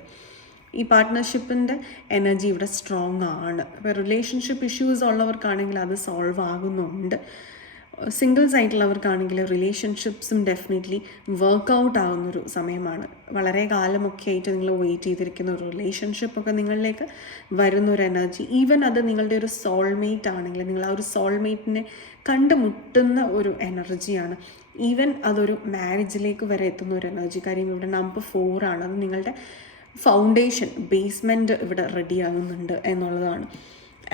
ഈ പാർട്ട്ണർഷിപ്പിൻ്റെ എനർജി ഇവിടെ സ്ട്രോങ് ആണ്. ഇപ്പോൾ റിലേഷൻഷിപ്പ് ഇഷ്യൂസ് ഉള്ളവർക്കാണെങ്കിൽ അത് സോൾവ് ആകുന്നുണ്ട്. സിംഗിൾസ് ആയിട്ടുള്ളവർക്കാണെങ്കിൽ റിലേഷൻഷിപ്സും ഡെഫിനറ്റ്ലി വർക്കൗട്ട് ആകുന്നൊരു സമയമാണ്. വളരെ കാലമൊക്കെ ആയിട്ട് നിങ്ങൾ വെയിറ്റ് ചെയ്തിരിക്കുന്ന ഒരു റിലേഷൻഷിപ്പൊക്കെ നിങ്ങളിലേക്ക് വരുന്നൊരു എനർജി. ഈവൻ അത് നിങ്ങളുടെ ഒരു സോൾമേറ്റ് ആണെങ്കിൽ നിങ്ങൾ ആ ഒരു സോൾമേറ്റിനെ കണ്ടുമുട്ടുന്ന ഒരു എനർജിയാണ്. ഈവൻ അതൊരു മാരേജിലേക്ക് വരെ എത്തുന്ന ഒരു എനർജി. കാര്യം ഇവിടെ നമ്പർ 4 ആണ്. അത് നിങ്ങളുടെ ഫൗണ്ടേഷൻ, ബേസ്മെൻറ്റ് ഇവിടെ റെഡി ആകുന്നുണ്ട് എന്നുള്ളതാണ്.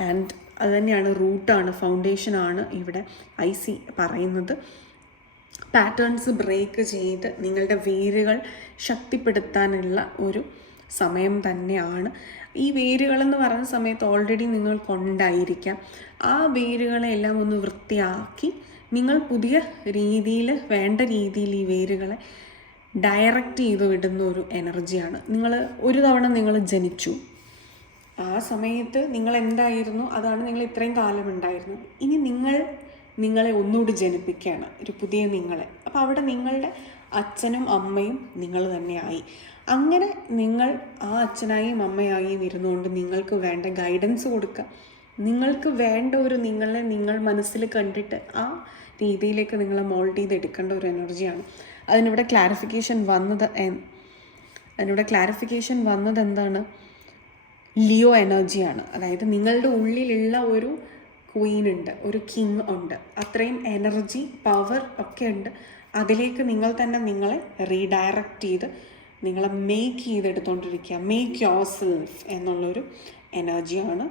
ആൻഡ് അത് തന്നെയാണ്, റൂട്ടാണ്, ഫൗണ്ടേഷനാണ് ഇവിടെ IC പറയുന്നത്. പാറ്റേൺസ് ബ്രേക്ക് ചെയ്ത് നിങ്ങളുടെ വേരുകൾ ശക്തിപ്പെടുത്താനുള്ള ഒരു സമയം തന്നെയാണ്. ഈ വേരുകളെന്ന് പറയുന്ന സമയത്ത് ഓൾറെഡി നിങ്ങൾക്കുണ്ടായിരിക്കാം. ആ വേരുകളെല്ലാം ഒന്ന് വൃത്തിയാക്കി നിങ്ങൾ പുതിയ രീതിയിൽ, വേണ്ട രീതിയിൽ ഈ വേരുകളെ ഡയറക്റ്റ് ചെയ്ത് വിടുന്ന ഒരു എനർജിയാണ്. ഒരു തവണ നിങ്ങൾ ജനിച്ചു, ആ സമയത്ത് നിങ്ങൾ എന്തായിരുന്നു അതാണ് നിങ്ങൾ ഇത്രയും കാലം ഉണ്ടായിരുന്നത്. ഇനി നിങ്ങളെ ഒന്നുകൂടി ജനിപ്പിക്കുകയാണ്, ഒരു പുതിയ നിങ്ങളെ. അപ്പോൾ അവിടെ നിങ്ങളുടെ അച്ഛനും അമ്മയും നിങ്ങൾ തന്നെയായി. അങ്ങനെ നിങ്ങൾ ആ അച്ഛനായും അമ്മയായും ഇരുന്നുകൊണ്ട് നിങ്ങൾക്ക് വേണ്ട ഗൈഡൻസ് കൊടുക്കുക. നിങ്ങൾക്ക് വേണ്ട ഒരു നിങ്ങളെ നിങ്ങൾ മനസ്സിൽ കണ്ടിട്ട് ആ രീതിയിലേക്ക് നിങ്ങളെ മോൾഡ് ചെയ്തെടുക്കേണ്ട ഒരു എനർജിയാണ്. അതിനിവിടെ ക്ലാരിഫിക്കേഷൻ വന്നത് എന്താണ്? ലിയോ എനർജിയാണ്. അതായത് നിങ്ങളുടെ ഉള്ളിലുള്ള ഒരു ക്വീൻ ഉണ്ട്, ഒരു കിങ് ഉണ്ട്, അത്രയും എനർജി, പവർ ഒക്കെ ഉണ്ട്. അതിലേക്ക് നിങ്ങൾ തന്നെ നിങ്ങളെ റീഡയറക്റ്റ് ചെയ്ത് നിങ്ങളെ മേക്ക് ചെയ്തെടുത്തോണ്ടിരിക്കുക. മേക്ക് യുവർ സെൽഫ് എന്നുള്ളൊരു എനർജിയാണ്.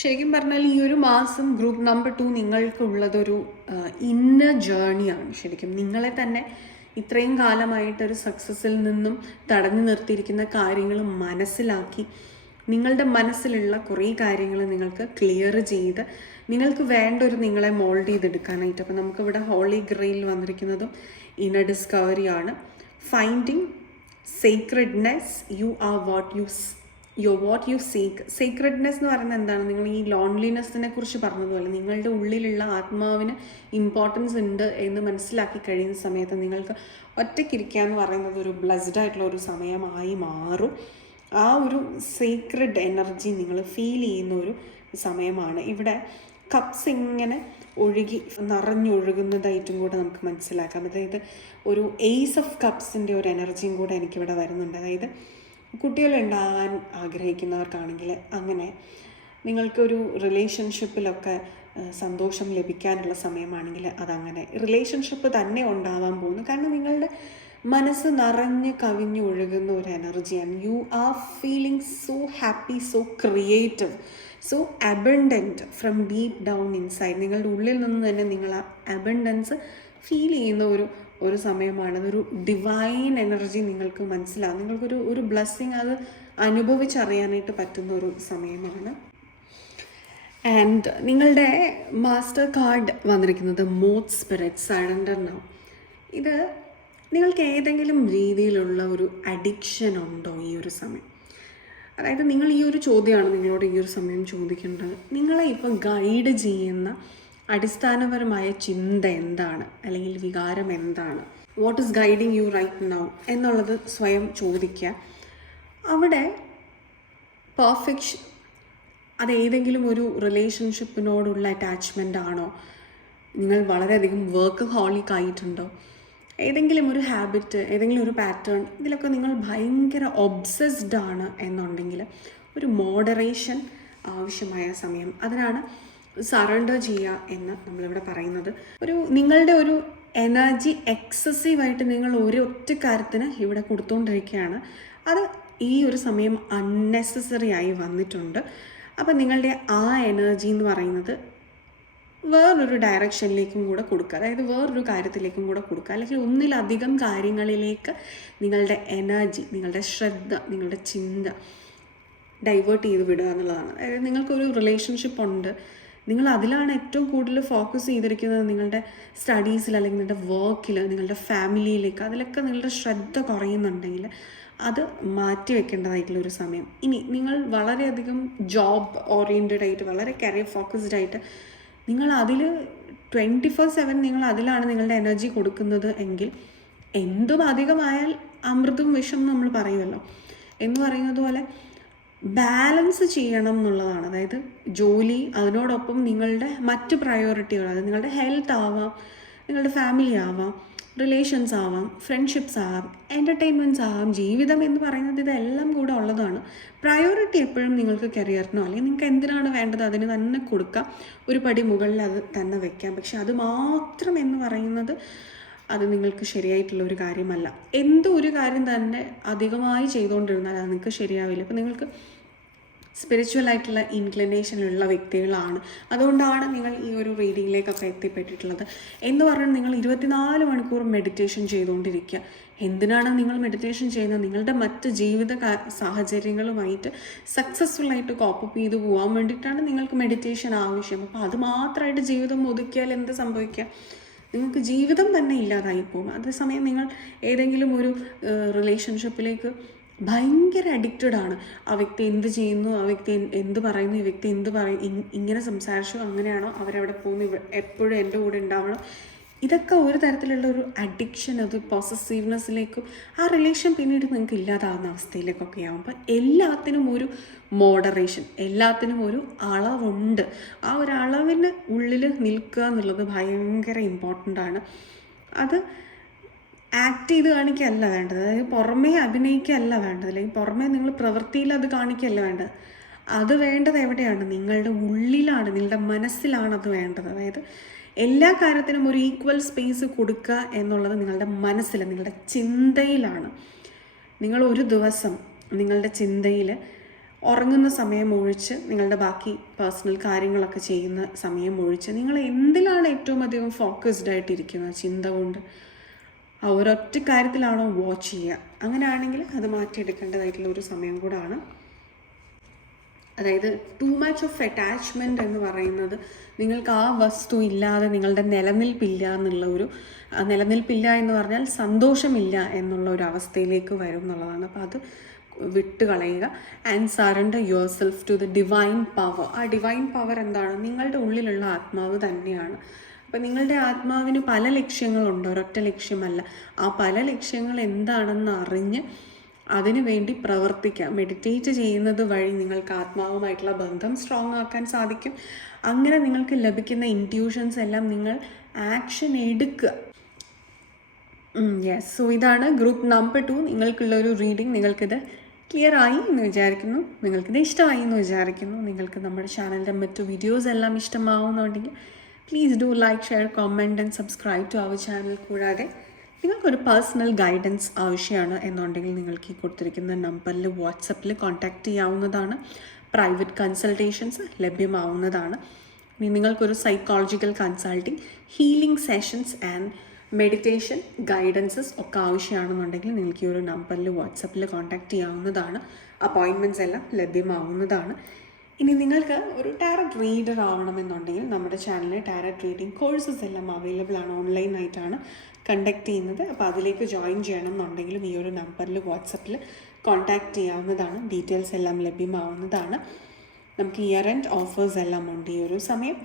ശരിക്കും പറഞ്ഞാൽ ഈ ഒരു മാസം ഗ്രൂപ്പ് നമ്പർ 2 നിങ്ങൾക്കുള്ളതൊരു ഇന്നർ ജേർണിയാണ്. ശരിക്കും നിങ്ങളെ തന്നെ ഇത്രയും കാലമായിട്ടൊരു സക്സസ്സിൽ നിന്നും തടഞ്ഞു നിർത്തിയിരിക്കുന്ന കാര്യങ്ങൾ മനസ്സിലാക്കി നിങ്ങളുടെ മനസ്സിലുള്ള കുറേ കാര്യങ്ങൾ നിങ്ങൾക്ക് ക്ലിയർ ചെയ്ത് നിങ്ങൾക്ക് വേണ്ട ഒരു നിങ്ങളെ മോൾഡ് ചെയ്തെടുക്കാനായിട്ട്. അപ്പോൾ നമുക്കിവിടെ ഹോളി ഗ്രെയിൽ വന്നിരിക്കുന്നതും ഇന്നർ ഡിസ്കവറിയാണ്. Finding secretness, you are what you seek. Secretness എന്ന് പറയുന്നത് എന്താണ്? നിങ്ങൾ ഈ ലോൺലിനെസ്സിനെ കുറിച്ച് പറഞ്ഞതുപോലെ നിങ്ങളുടെ ഉള്ളിലുള്ള ആത്മാവിന് ഇമ്പോർട്ടൻസ് ഉണ്ട് എന്ന് മനസ്സിലാക്കി കഴിയുന്ന സമയത്ത് നിങ്ങൾക്ക് ഒറ്റയ്ക്കിരിക്കുക എന്ന് പറയുന്നത് ഒരു ബ്ലെസ്ഡ് ആയിട്ടുള്ള ഒരു സമയമായി മാറും. ആ ഒരു സീക്രട്ട് എനർജി നിങ്ങൾ ഫീൽ ചെയ്യുന്ന ഒരു സമയമാണ്. ഇവിടെ കപ്സ് ഇങ്ങനെ നിറഞ്ഞൊഴുകുന്നതായിട്ടും കൂടെ നമുക്ക് മനസ്സിലാക്കാം. അതായത് ഒരു ഏസ് ഓഫ് കപ്സിൻ്റെ ഒരു എനർജിയും കൂടെ എനിക്കിവിടെ വരുന്നുണ്ട്. അതായത് കുട്ടികളുണ്ടാകാൻ ആഗ്രഹിക്കുന്നവർക്കാണെങ്കിൽ അങ്ങനെ, നിങ്ങൾക്കൊരു റിലേഷൻഷിപ്പിലൊക്കെ സന്തോഷം ലഭിക്കാനുള്ള സമയമാണെങ്കിൽ അതങ്ങനെ റിലേഷൻഷിപ്പ് തന്നെ ഉണ്ടാവാൻ പോകുന്നു. കാരണം നിങ്ങളുടെ മനസ്സ് നിറഞ്ഞ് കവിഞ്ഞ് ഒഴുകുന്ന ഒരു എനർജിയാണ്. You are feeling so happy, so creative, so abundant from deep down inside. നിങ്ങളുടെ ഉള്ളിൽ നിന്ന് തന്നെ നിങ്ങൾ ആ അബണ്ടൻസ് ഫീൽ ചെയ്യുന്ന ഒരു സമയമാണ്. അതൊരു ഡിവൈൻ എനർജി നിങ്ങൾക്ക് മനസ്സിലാവും. നിങ്ങൾക്കൊരു ബ്ലെസ്സിങ് അത് അനുഭവിച്ചറിയാനായിട്ട് പറ്റുന്ന ഒരു സമയമാണ്. ആൻഡ് നിങ്ങളുടെ മാസ്റ്റർ കാർഡ് വന്നിരിക്കുന്നത് മോത്ത് സ്പിരിറ്റ് സറണ്ടർ നൗ. ഇത് നിങ്ങൾക്ക് ഏതെങ്കിലും രീതിയിലുള്ള ഒരു അഡിക്ഷൻ ഉണ്ടോ ഈ ഒരു സമയം? അതായത് നിങ്ങൾ ഈ ഒരു ചോദ്യമാണ് നിങ്ങളോട് ഈ ഒരു സമയം ചോദിക്കേണ്ടത്. നിങ്ങളെ ഇപ്പം ഗൈഡ് ചെയ്യുന്ന അടിസ്ഥാനപരമായ ചിന്ത എന്താണ്, അല്ലെങ്കിൽ വികാരം എന്താണ്? What is guiding you right now എന്നുള്ളത് സ്വയം ചോദിക്കുക. അവിടെ പെർഫെക്ഷൻ, അത് ഏതെങ്കിലും ഒരു റിലേഷൻഷിപ്പിനോടുള്ള അറ്റാച്ച്മെൻ്റ് ആണോ, നിങ്ങൾ വളരെയധികം വർക്ക് ഹോളിക് ആയിട്ടുണ്ടോ, ഏതെങ്കിലും ഒരു ഹാബിറ്റ്, ഏതെങ്കിലും ഒരു പാറ്റേൺ, ഇതിലൊക്കെ നിങ്ങൾ ഭയങ്കര ഒബ്സസ്ഡ് ആണ് എന്നുണ്ടെങ്കിൽ ഒരു മോഡറേഷൻ ആവശ്യമായ സമയം. അതിനാണ് സറണ്ടർ ചെയ്യുക എന്ന് നമ്മളിവിടെ പറയുന്നത്. നിങ്ങളുടെ ഒരു എനർജി എക്സസീവായിട്ട് നിങ്ങൾ ഒറ്റ കാര്യത്തിന് ഇവിടെ കൊടുത്തുകൊണ്ടിരിക്കുകയാണ്. അത് ഈ ഒരു സമയം അൺനെസസറി ആയി വന്നിട്ടുണ്ട്. അപ്പം നിങ്ങളുടെ ആ എനർജി എന്ന് പറയുന്നത് വേറൊരു ഡയറക്ഷനിലേക്കും കൂടെ കൊടുക്കുക, അതായത് വേറൊരു കാര്യത്തിലേക്കും കൂടെ കൊടുക്കുക, അല്ലെങ്കിൽ ഒന്നിലധികം കാര്യങ്ങളിലേക്ക് നിങ്ങളുടെ എനർജി, നിങ്ങളുടെ ശ്രദ്ധ, നിങ്ങളുടെ ചിന്ത ഡൈവേർട്ട് ചെയ്ത് വിടുക എന്നുള്ളതാണ്. അതായത് നിങ്ങൾക്കൊരു റിലേഷൻഷിപ്പ് ഉണ്ട്, നിങ്ങൾ അതിലാണ് ഏറ്റവും കൂടുതൽ ഫോക്കസ് ചെയ്തിരിക്കുന്നത്, നിങ്ങളുടെ സ്റ്റഡീസിൽ അല്ലെങ്കിൽ നിങ്ങളുടെ വർക്കിൽ, നിങ്ങളുടെ ഫാമിലിയിലേക്ക്, അതിലൊക്കെ നിങ്ങളുടെ ശ്രദ്ധ കുറയുന്നുണ്ടെങ്കിൽ അത് മാറ്റി വെക്കേണ്ടതായിട്ടുള്ളൊരു സമയം. ഇനി നിങ്ങൾ വളരെയധികം ജോബ് ഓറിയൻറ്റഡ് ആയിട്ട്, വളരെ കരിയർ ഫോക്കസ്ഡ് ആയിട്ട് നിങ്ങൾ അതിൽ 24/7 നിങ്ങൾ അതിലാണ് നിങ്ങളുടെ എനർജി കൊടുക്കുന്നത് എങ്കിൽ, എന്തും അധികമായാൽ അമൃതും വിഷം നമ്മൾ പറയുമല്ലോ എന്ന് പറയുന്നത് പോലെ ബാലൻസ് ചെയ്യണം എന്നുള്ളതാണ്. അതായത് ജോലി, അതിനോടൊപ്പം നിങ്ങളുടെ മറ്റ് പ്രയോറിറ്റികൾ, അത് നിങ്ങളുടെ ഹെൽത്ത് ആവാം, നിങ്ങളുടെ ഫാമിലി ആവാം, റിലേഷൻസ് ആവാം, ഫ്രണ്ട്ഷിപ്സ് ആവാം, എൻ്റർടൈൻമെൻറ്റ്സ് ആവാം. ജീവിതം എന്ന് പറയുന്നത് ഇതെല്ലാം കൂടെ ഉള്ളതാണ്. പ്രയോറിറ്റി എപ്പോഴും നിങ്ങൾക്ക് കരിയറിനോ അല്ലെങ്കിൽ നിങ്ങൾക്ക് എന്തിനാണ് വേണ്ടത് അതിന് തന്നെ കൊടുക്കാം, ഒരു പടി മുകളിൽ അത് തന്നെ വെക്കാം. പക്ഷെ അത് മാത്രം എന്ന് പറയുന്നത് അത് നിങ്ങൾക്ക് ശരിയായിട്ടുള്ള ഒരു കാര്യമല്ല. എന്തോ ഒരു കാര്യം തന്നെ അധികമായി ചെയ്തുകൊണ്ടിരുന്നാൽ അത് നിങ്ങൾക്ക് ശരിയാവില്ല. അപ്പോൾ നിങ്ങൾക്ക് സ്പിരിച്വലായിട്ടുള്ള ഇൻക്ലിനേഷനുള്ള വ്യക്തികളാണ്, അതുകൊണ്ടാണ് നിങ്ങൾ ഈ ഒരു റീഡിങ്ങിലേക്കൊക്കെ എത്തിപ്പെട്ടിട്ടുള്ളത്. എന്ന് പറഞ്ഞാൽ നിങ്ങൾ 24 മണിക്കൂർ മെഡിറ്റേഷൻ ചെയ്തുകൊണ്ടിരിക്കുക. എന്തിനാണ് നിങ്ങൾ മെഡിറ്റേഷൻ ചെയ്യുന്നത്? നിങ്ങളുടെ മറ്റ് ജീവിത സാഹചര്യങ്ങളുമായിട്ട് സക്സസ്ഫുള്ളായിട്ട് കോപ്പപ്പ് ചെയ്ത് പോകാൻ വേണ്ടിയിട്ടാണ് നിങ്ങൾക്ക് മെഡിറ്റേഷൻ ആവശ്യം. അപ്പോൾ അത് മാത്രമായിട്ട് ജീവിതം ഒതുക്കിയാൽ എന്ത് സംഭവിക്കുക? നിങ്ങൾക്ക് ജീവിതം തന്നെ ഇല്ലാതായി പോകും. അതേസമയം നിങ്ങൾ ഏതെങ്കിലും ഒരു റിലേഷൻഷിപ്പിലേക്ക് ഭയങ്കര അഡിക്റ്റഡ് ആണ്. ആ വ്യക്തി എന്ത് ചെയ്യുന്നു, ആ വ്യക്തി എന്ത് പറയുന്നു, ഈ വ്യക്തി എന്ത് പറയും, ഇങ്ങനെ സംസാരിച്ചു, അങ്ങനെയാണോ, അവരവിടെ പോകുന്നു, എപ്പോഴും എൻ്റെ കൂടെ ഉണ്ടാവണം, ഇതൊക്കെ ഒരു തരത്തിലുള്ള ഒരു അഡിക്ഷൻ, അത് പോസസീവ്നെസ്സിലേക്കും ആ റിലേഷൻ പിന്നീട് നിങ്ങൾക്ക് ഇല്ലാതാവുന്ന അവസ്ഥയിലേക്കൊക്കെ ആവും. അപ്പം എല്ലാത്തിനും ഒരു മോഡറേഷൻ, എല്ലാത്തിനും ഒരു അളവുണ്ട്. ആ ഒരു അളവിന് ഉള്ളിൽ നിൽക്കുക എന്നുള്ളത് ഭയങ്കര ഇമ്പോർട്ടൻ്റ് ആണ്. അത് ആക്ട് ചെയ്ത് കാണിക്കുകയല്ല വേണ്ടത്, അതായത് പുറമേ അഭിനയിക്കുകയല്ല വേണ്ടത്, അല്ലെങ്കിൽ പുറമേ നിങ്ങൾ പ്രവൃത്തിയിൽ അത് കാണിക്കുകയല്ല വേണ്ടത്. അത് വേണ്ടത് എവിടെയാണ്? നിങ്ങളുടെ ഉള്ളിലാണ്, നിങ്ങളുടെ മനസ്സിലാണ് അത് വേണ്ടത്. അതായത് എല്ലാ കാര്യത്തിനും ഒരു ഈക്വൽ സ്പേസ് കൊടുക്കുക എന്നുള്ളത് നിങ്ങളുടെ മനസ്സിൽ, നിങ്ങളുടെ ചിന്തയിലാണ്. നിങ്ങൾ ഒരു ദിവസം നിങ്ങളുടെ ചിന്തയിൽ ഉറങ്ങുന്ന സമയം ഒഴിച്ച്, നിങ്ങളുടെ ബാക്കി പേഴ്സണൽ കാര്യങ്ങളൊക്കെ ചെയ്യുന്ന സമയം ഒഴിച്ച്, നിങ്ങൾ എന്തിലാണ് ഏറ്റവും അധികം ഫോക്കസ്ഡ് ആയിട്ടിരിക്കുന്നത് ചിന്ത കൊണ്ട്? ആ ഒരൊറ്റ കാര്യത്തിലാണോ വാച്ച് ചെയ്യുക? അങ്ങനെയാണെങ്കിൽ അത് മാറ്റിയെടുക്കേണ്ടതായിട്ടുള്ള ഒരു സമയം കൂടാണ്. അതായത് ടു മച്ച് ഓഫ് അറ്റാച്ച്മെൻറ്റ് എന്ന് പറയുന്നത് നിങ്ങൾക്ക് ആ വസ്തു ഇല്ലാതെ നിങ്ങളുടെ നിലനിൽപ്പില്ല എന്ന് പറഞ്ഞാൽ സന്തോഷമില്ല എന്നുള്ള ഒരു അവസ്ഥയിലേക്ക് വരും എന്നുള്ളതാണ്. അപ്പോൾ അത് വിട്ടുകളയുക. And surrender yourself to the divine power. ആ ഡിവൈൻ പവർ എന്താണ്? നിങ്ങളുടെ ഉള്ളിലുള്ള ആത്മാവ് തന്നെയാണ്. അപ്പം നിങ്ങളുടെ ആത്മാവിന് പല ലക്ഷ്യങ്ങളുണ്ട്, ഒരൊറ്റ ലക്ഷ്യമല്ല. ആ പല ലക്ഷ്യങ്ങൾ എന്താണെന്ന് അറിഞ്ഞ് അതിനു വേണ്ടി പ്രവർത്തിക്കുക. മെഡിറ്റേറ്റ് ചെയ്യുന്നത് വഴി നിങ്ങൾക്ക് ആത്മാവുമായിട്ടുള്ള ബന്ധം സ്ട്രോങ് ആക്കാൻ സാധിക്കും. അങ്ങനെ നിങ്ങൾക്ക് ലഭിക്കുന്ന ഇൻറ്റ്യൂഷൻസ് എല്ലാം നിങ്ങൾ ആക്ഷൻ എടുക്കുക. യെസ്, സോ ഇതാണ് ഗ്രൂപ്പ് നമ്പർ 2 നിങ്ങൾക്കുള്ളൊരു റീഡിങ്. നിങ്ങൾക്കിത് ക്ലിയർ ആയി എന്ന് വിചാരിക്കുന്നു, നിങ്ങൾക്കിത് ഇഷ്ടമായി എന്ന് വിചാരിക്കുന്നു. നിങ്ങൾക്ക് നമ്മുടെ ചാനലിൻ്റെ മറ്റു വീഡിയോസ് എല്ലാം ഇഷ്ടമാവുന്നുണ്ടെങ്കിൽ please do like, share, comment and subscribe to our channel. കൂടാതെ നിങ്ങൾക്കൊരു പേഴ്സണൽ ഗൈഡൻസ് ആവശ്യമാണ് എന്നുണ്ടെങ്കിൽ നിങ്ങൾക്ക് ഈ കൊടുത്തിരിക്കുന്ന നമ്പറിൽ വാട്സപ്പിൽ കോൺടാക്റ്റ് ചെയ്യാവുന്നതാണ്. പ്രൈവറ്റ് കൺസൾട്ടേഷൻസ് ലഭ്യമാവുന്നതാണ്. ഇനി നിങ്ങൾക്കൊരു psychological consulting, healing sessions and meditation guidances ഒക്കെ ആവശ്യമാണെന്നുണ്ടെങ്കിൽ നിങ്ങൾക്ക് ഈ ഒരു നമ്പറിൽ വാട്സപ്പിൽ കോൺടാക്റ്റ് ചെയ്യാവുന്നതാണ്. അപ്പോയിൻമെൻറ്റ്സ് എല്ലാം ലഭ്യമാവുന്നതാണ്. ഇനി നിങ്ങൾക്ക് ഒരു ടാരറ്റ് റീഡർ ആവണമെന്നുണ്ടെങ്കിൽ നമ്മുടെ ചാനലിൽ ടാരറ്റ് റീഡിംഗ് കോഴ്സസ് എല്ലാം അവൈലബിൾ ആണ്, ഓൺലൈനായിട്ടാണ് കണ്ടക്ട് ചെയ്യുന്നത്. അപ്പോൾ അതിലേക്ക് ജോയിൻ ചെയ്യണം എന്നുണ്ടെങ്കിലും ഈ ഒരു നമ്പറിൽ വാട്സപ്പിൽ കോൺടാക്റ്റ് ചെയ്യാവുന്നതാണ്. ഡീറ്റെയിൽസ് എല്ലാം ലഭ്യമാവുന്നതാണ്. നമുക്ക് ഇയർ എൻഡ് ഓഫേഴ്സ് എല്ലാം ഉണ്ട് ഈ ഒരു സമയം.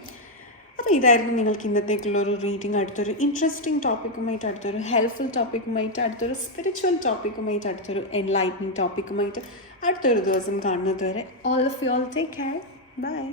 അപ്പോൾ ഇതായിരുന്നു നിങ്ങൾക്ക് ഇന്നത്തേക്കുള്ളൊരു റീഡിംഗ്. അടുത്തൊരു ഇൻട്രസ്റ്റിംഗ് ടോപ്പിക്കുമായിട്ട്, അടുത്തൊരു ഹെൽപ്ഫുൾ ടോപ്പിക്കുമായിട്ട്, അടുത്തൊരു സ്പിരിച്വൽ ടോപ്പിക്കുമായിട്ട്, അടുത്തൊരു എൻലൈറ്റനിങ് ടോപ്പിക്കുമായിട്ട് അടുത്തൊരു ദിവസം കാണുന്നത് വരെ all of you all take care. By.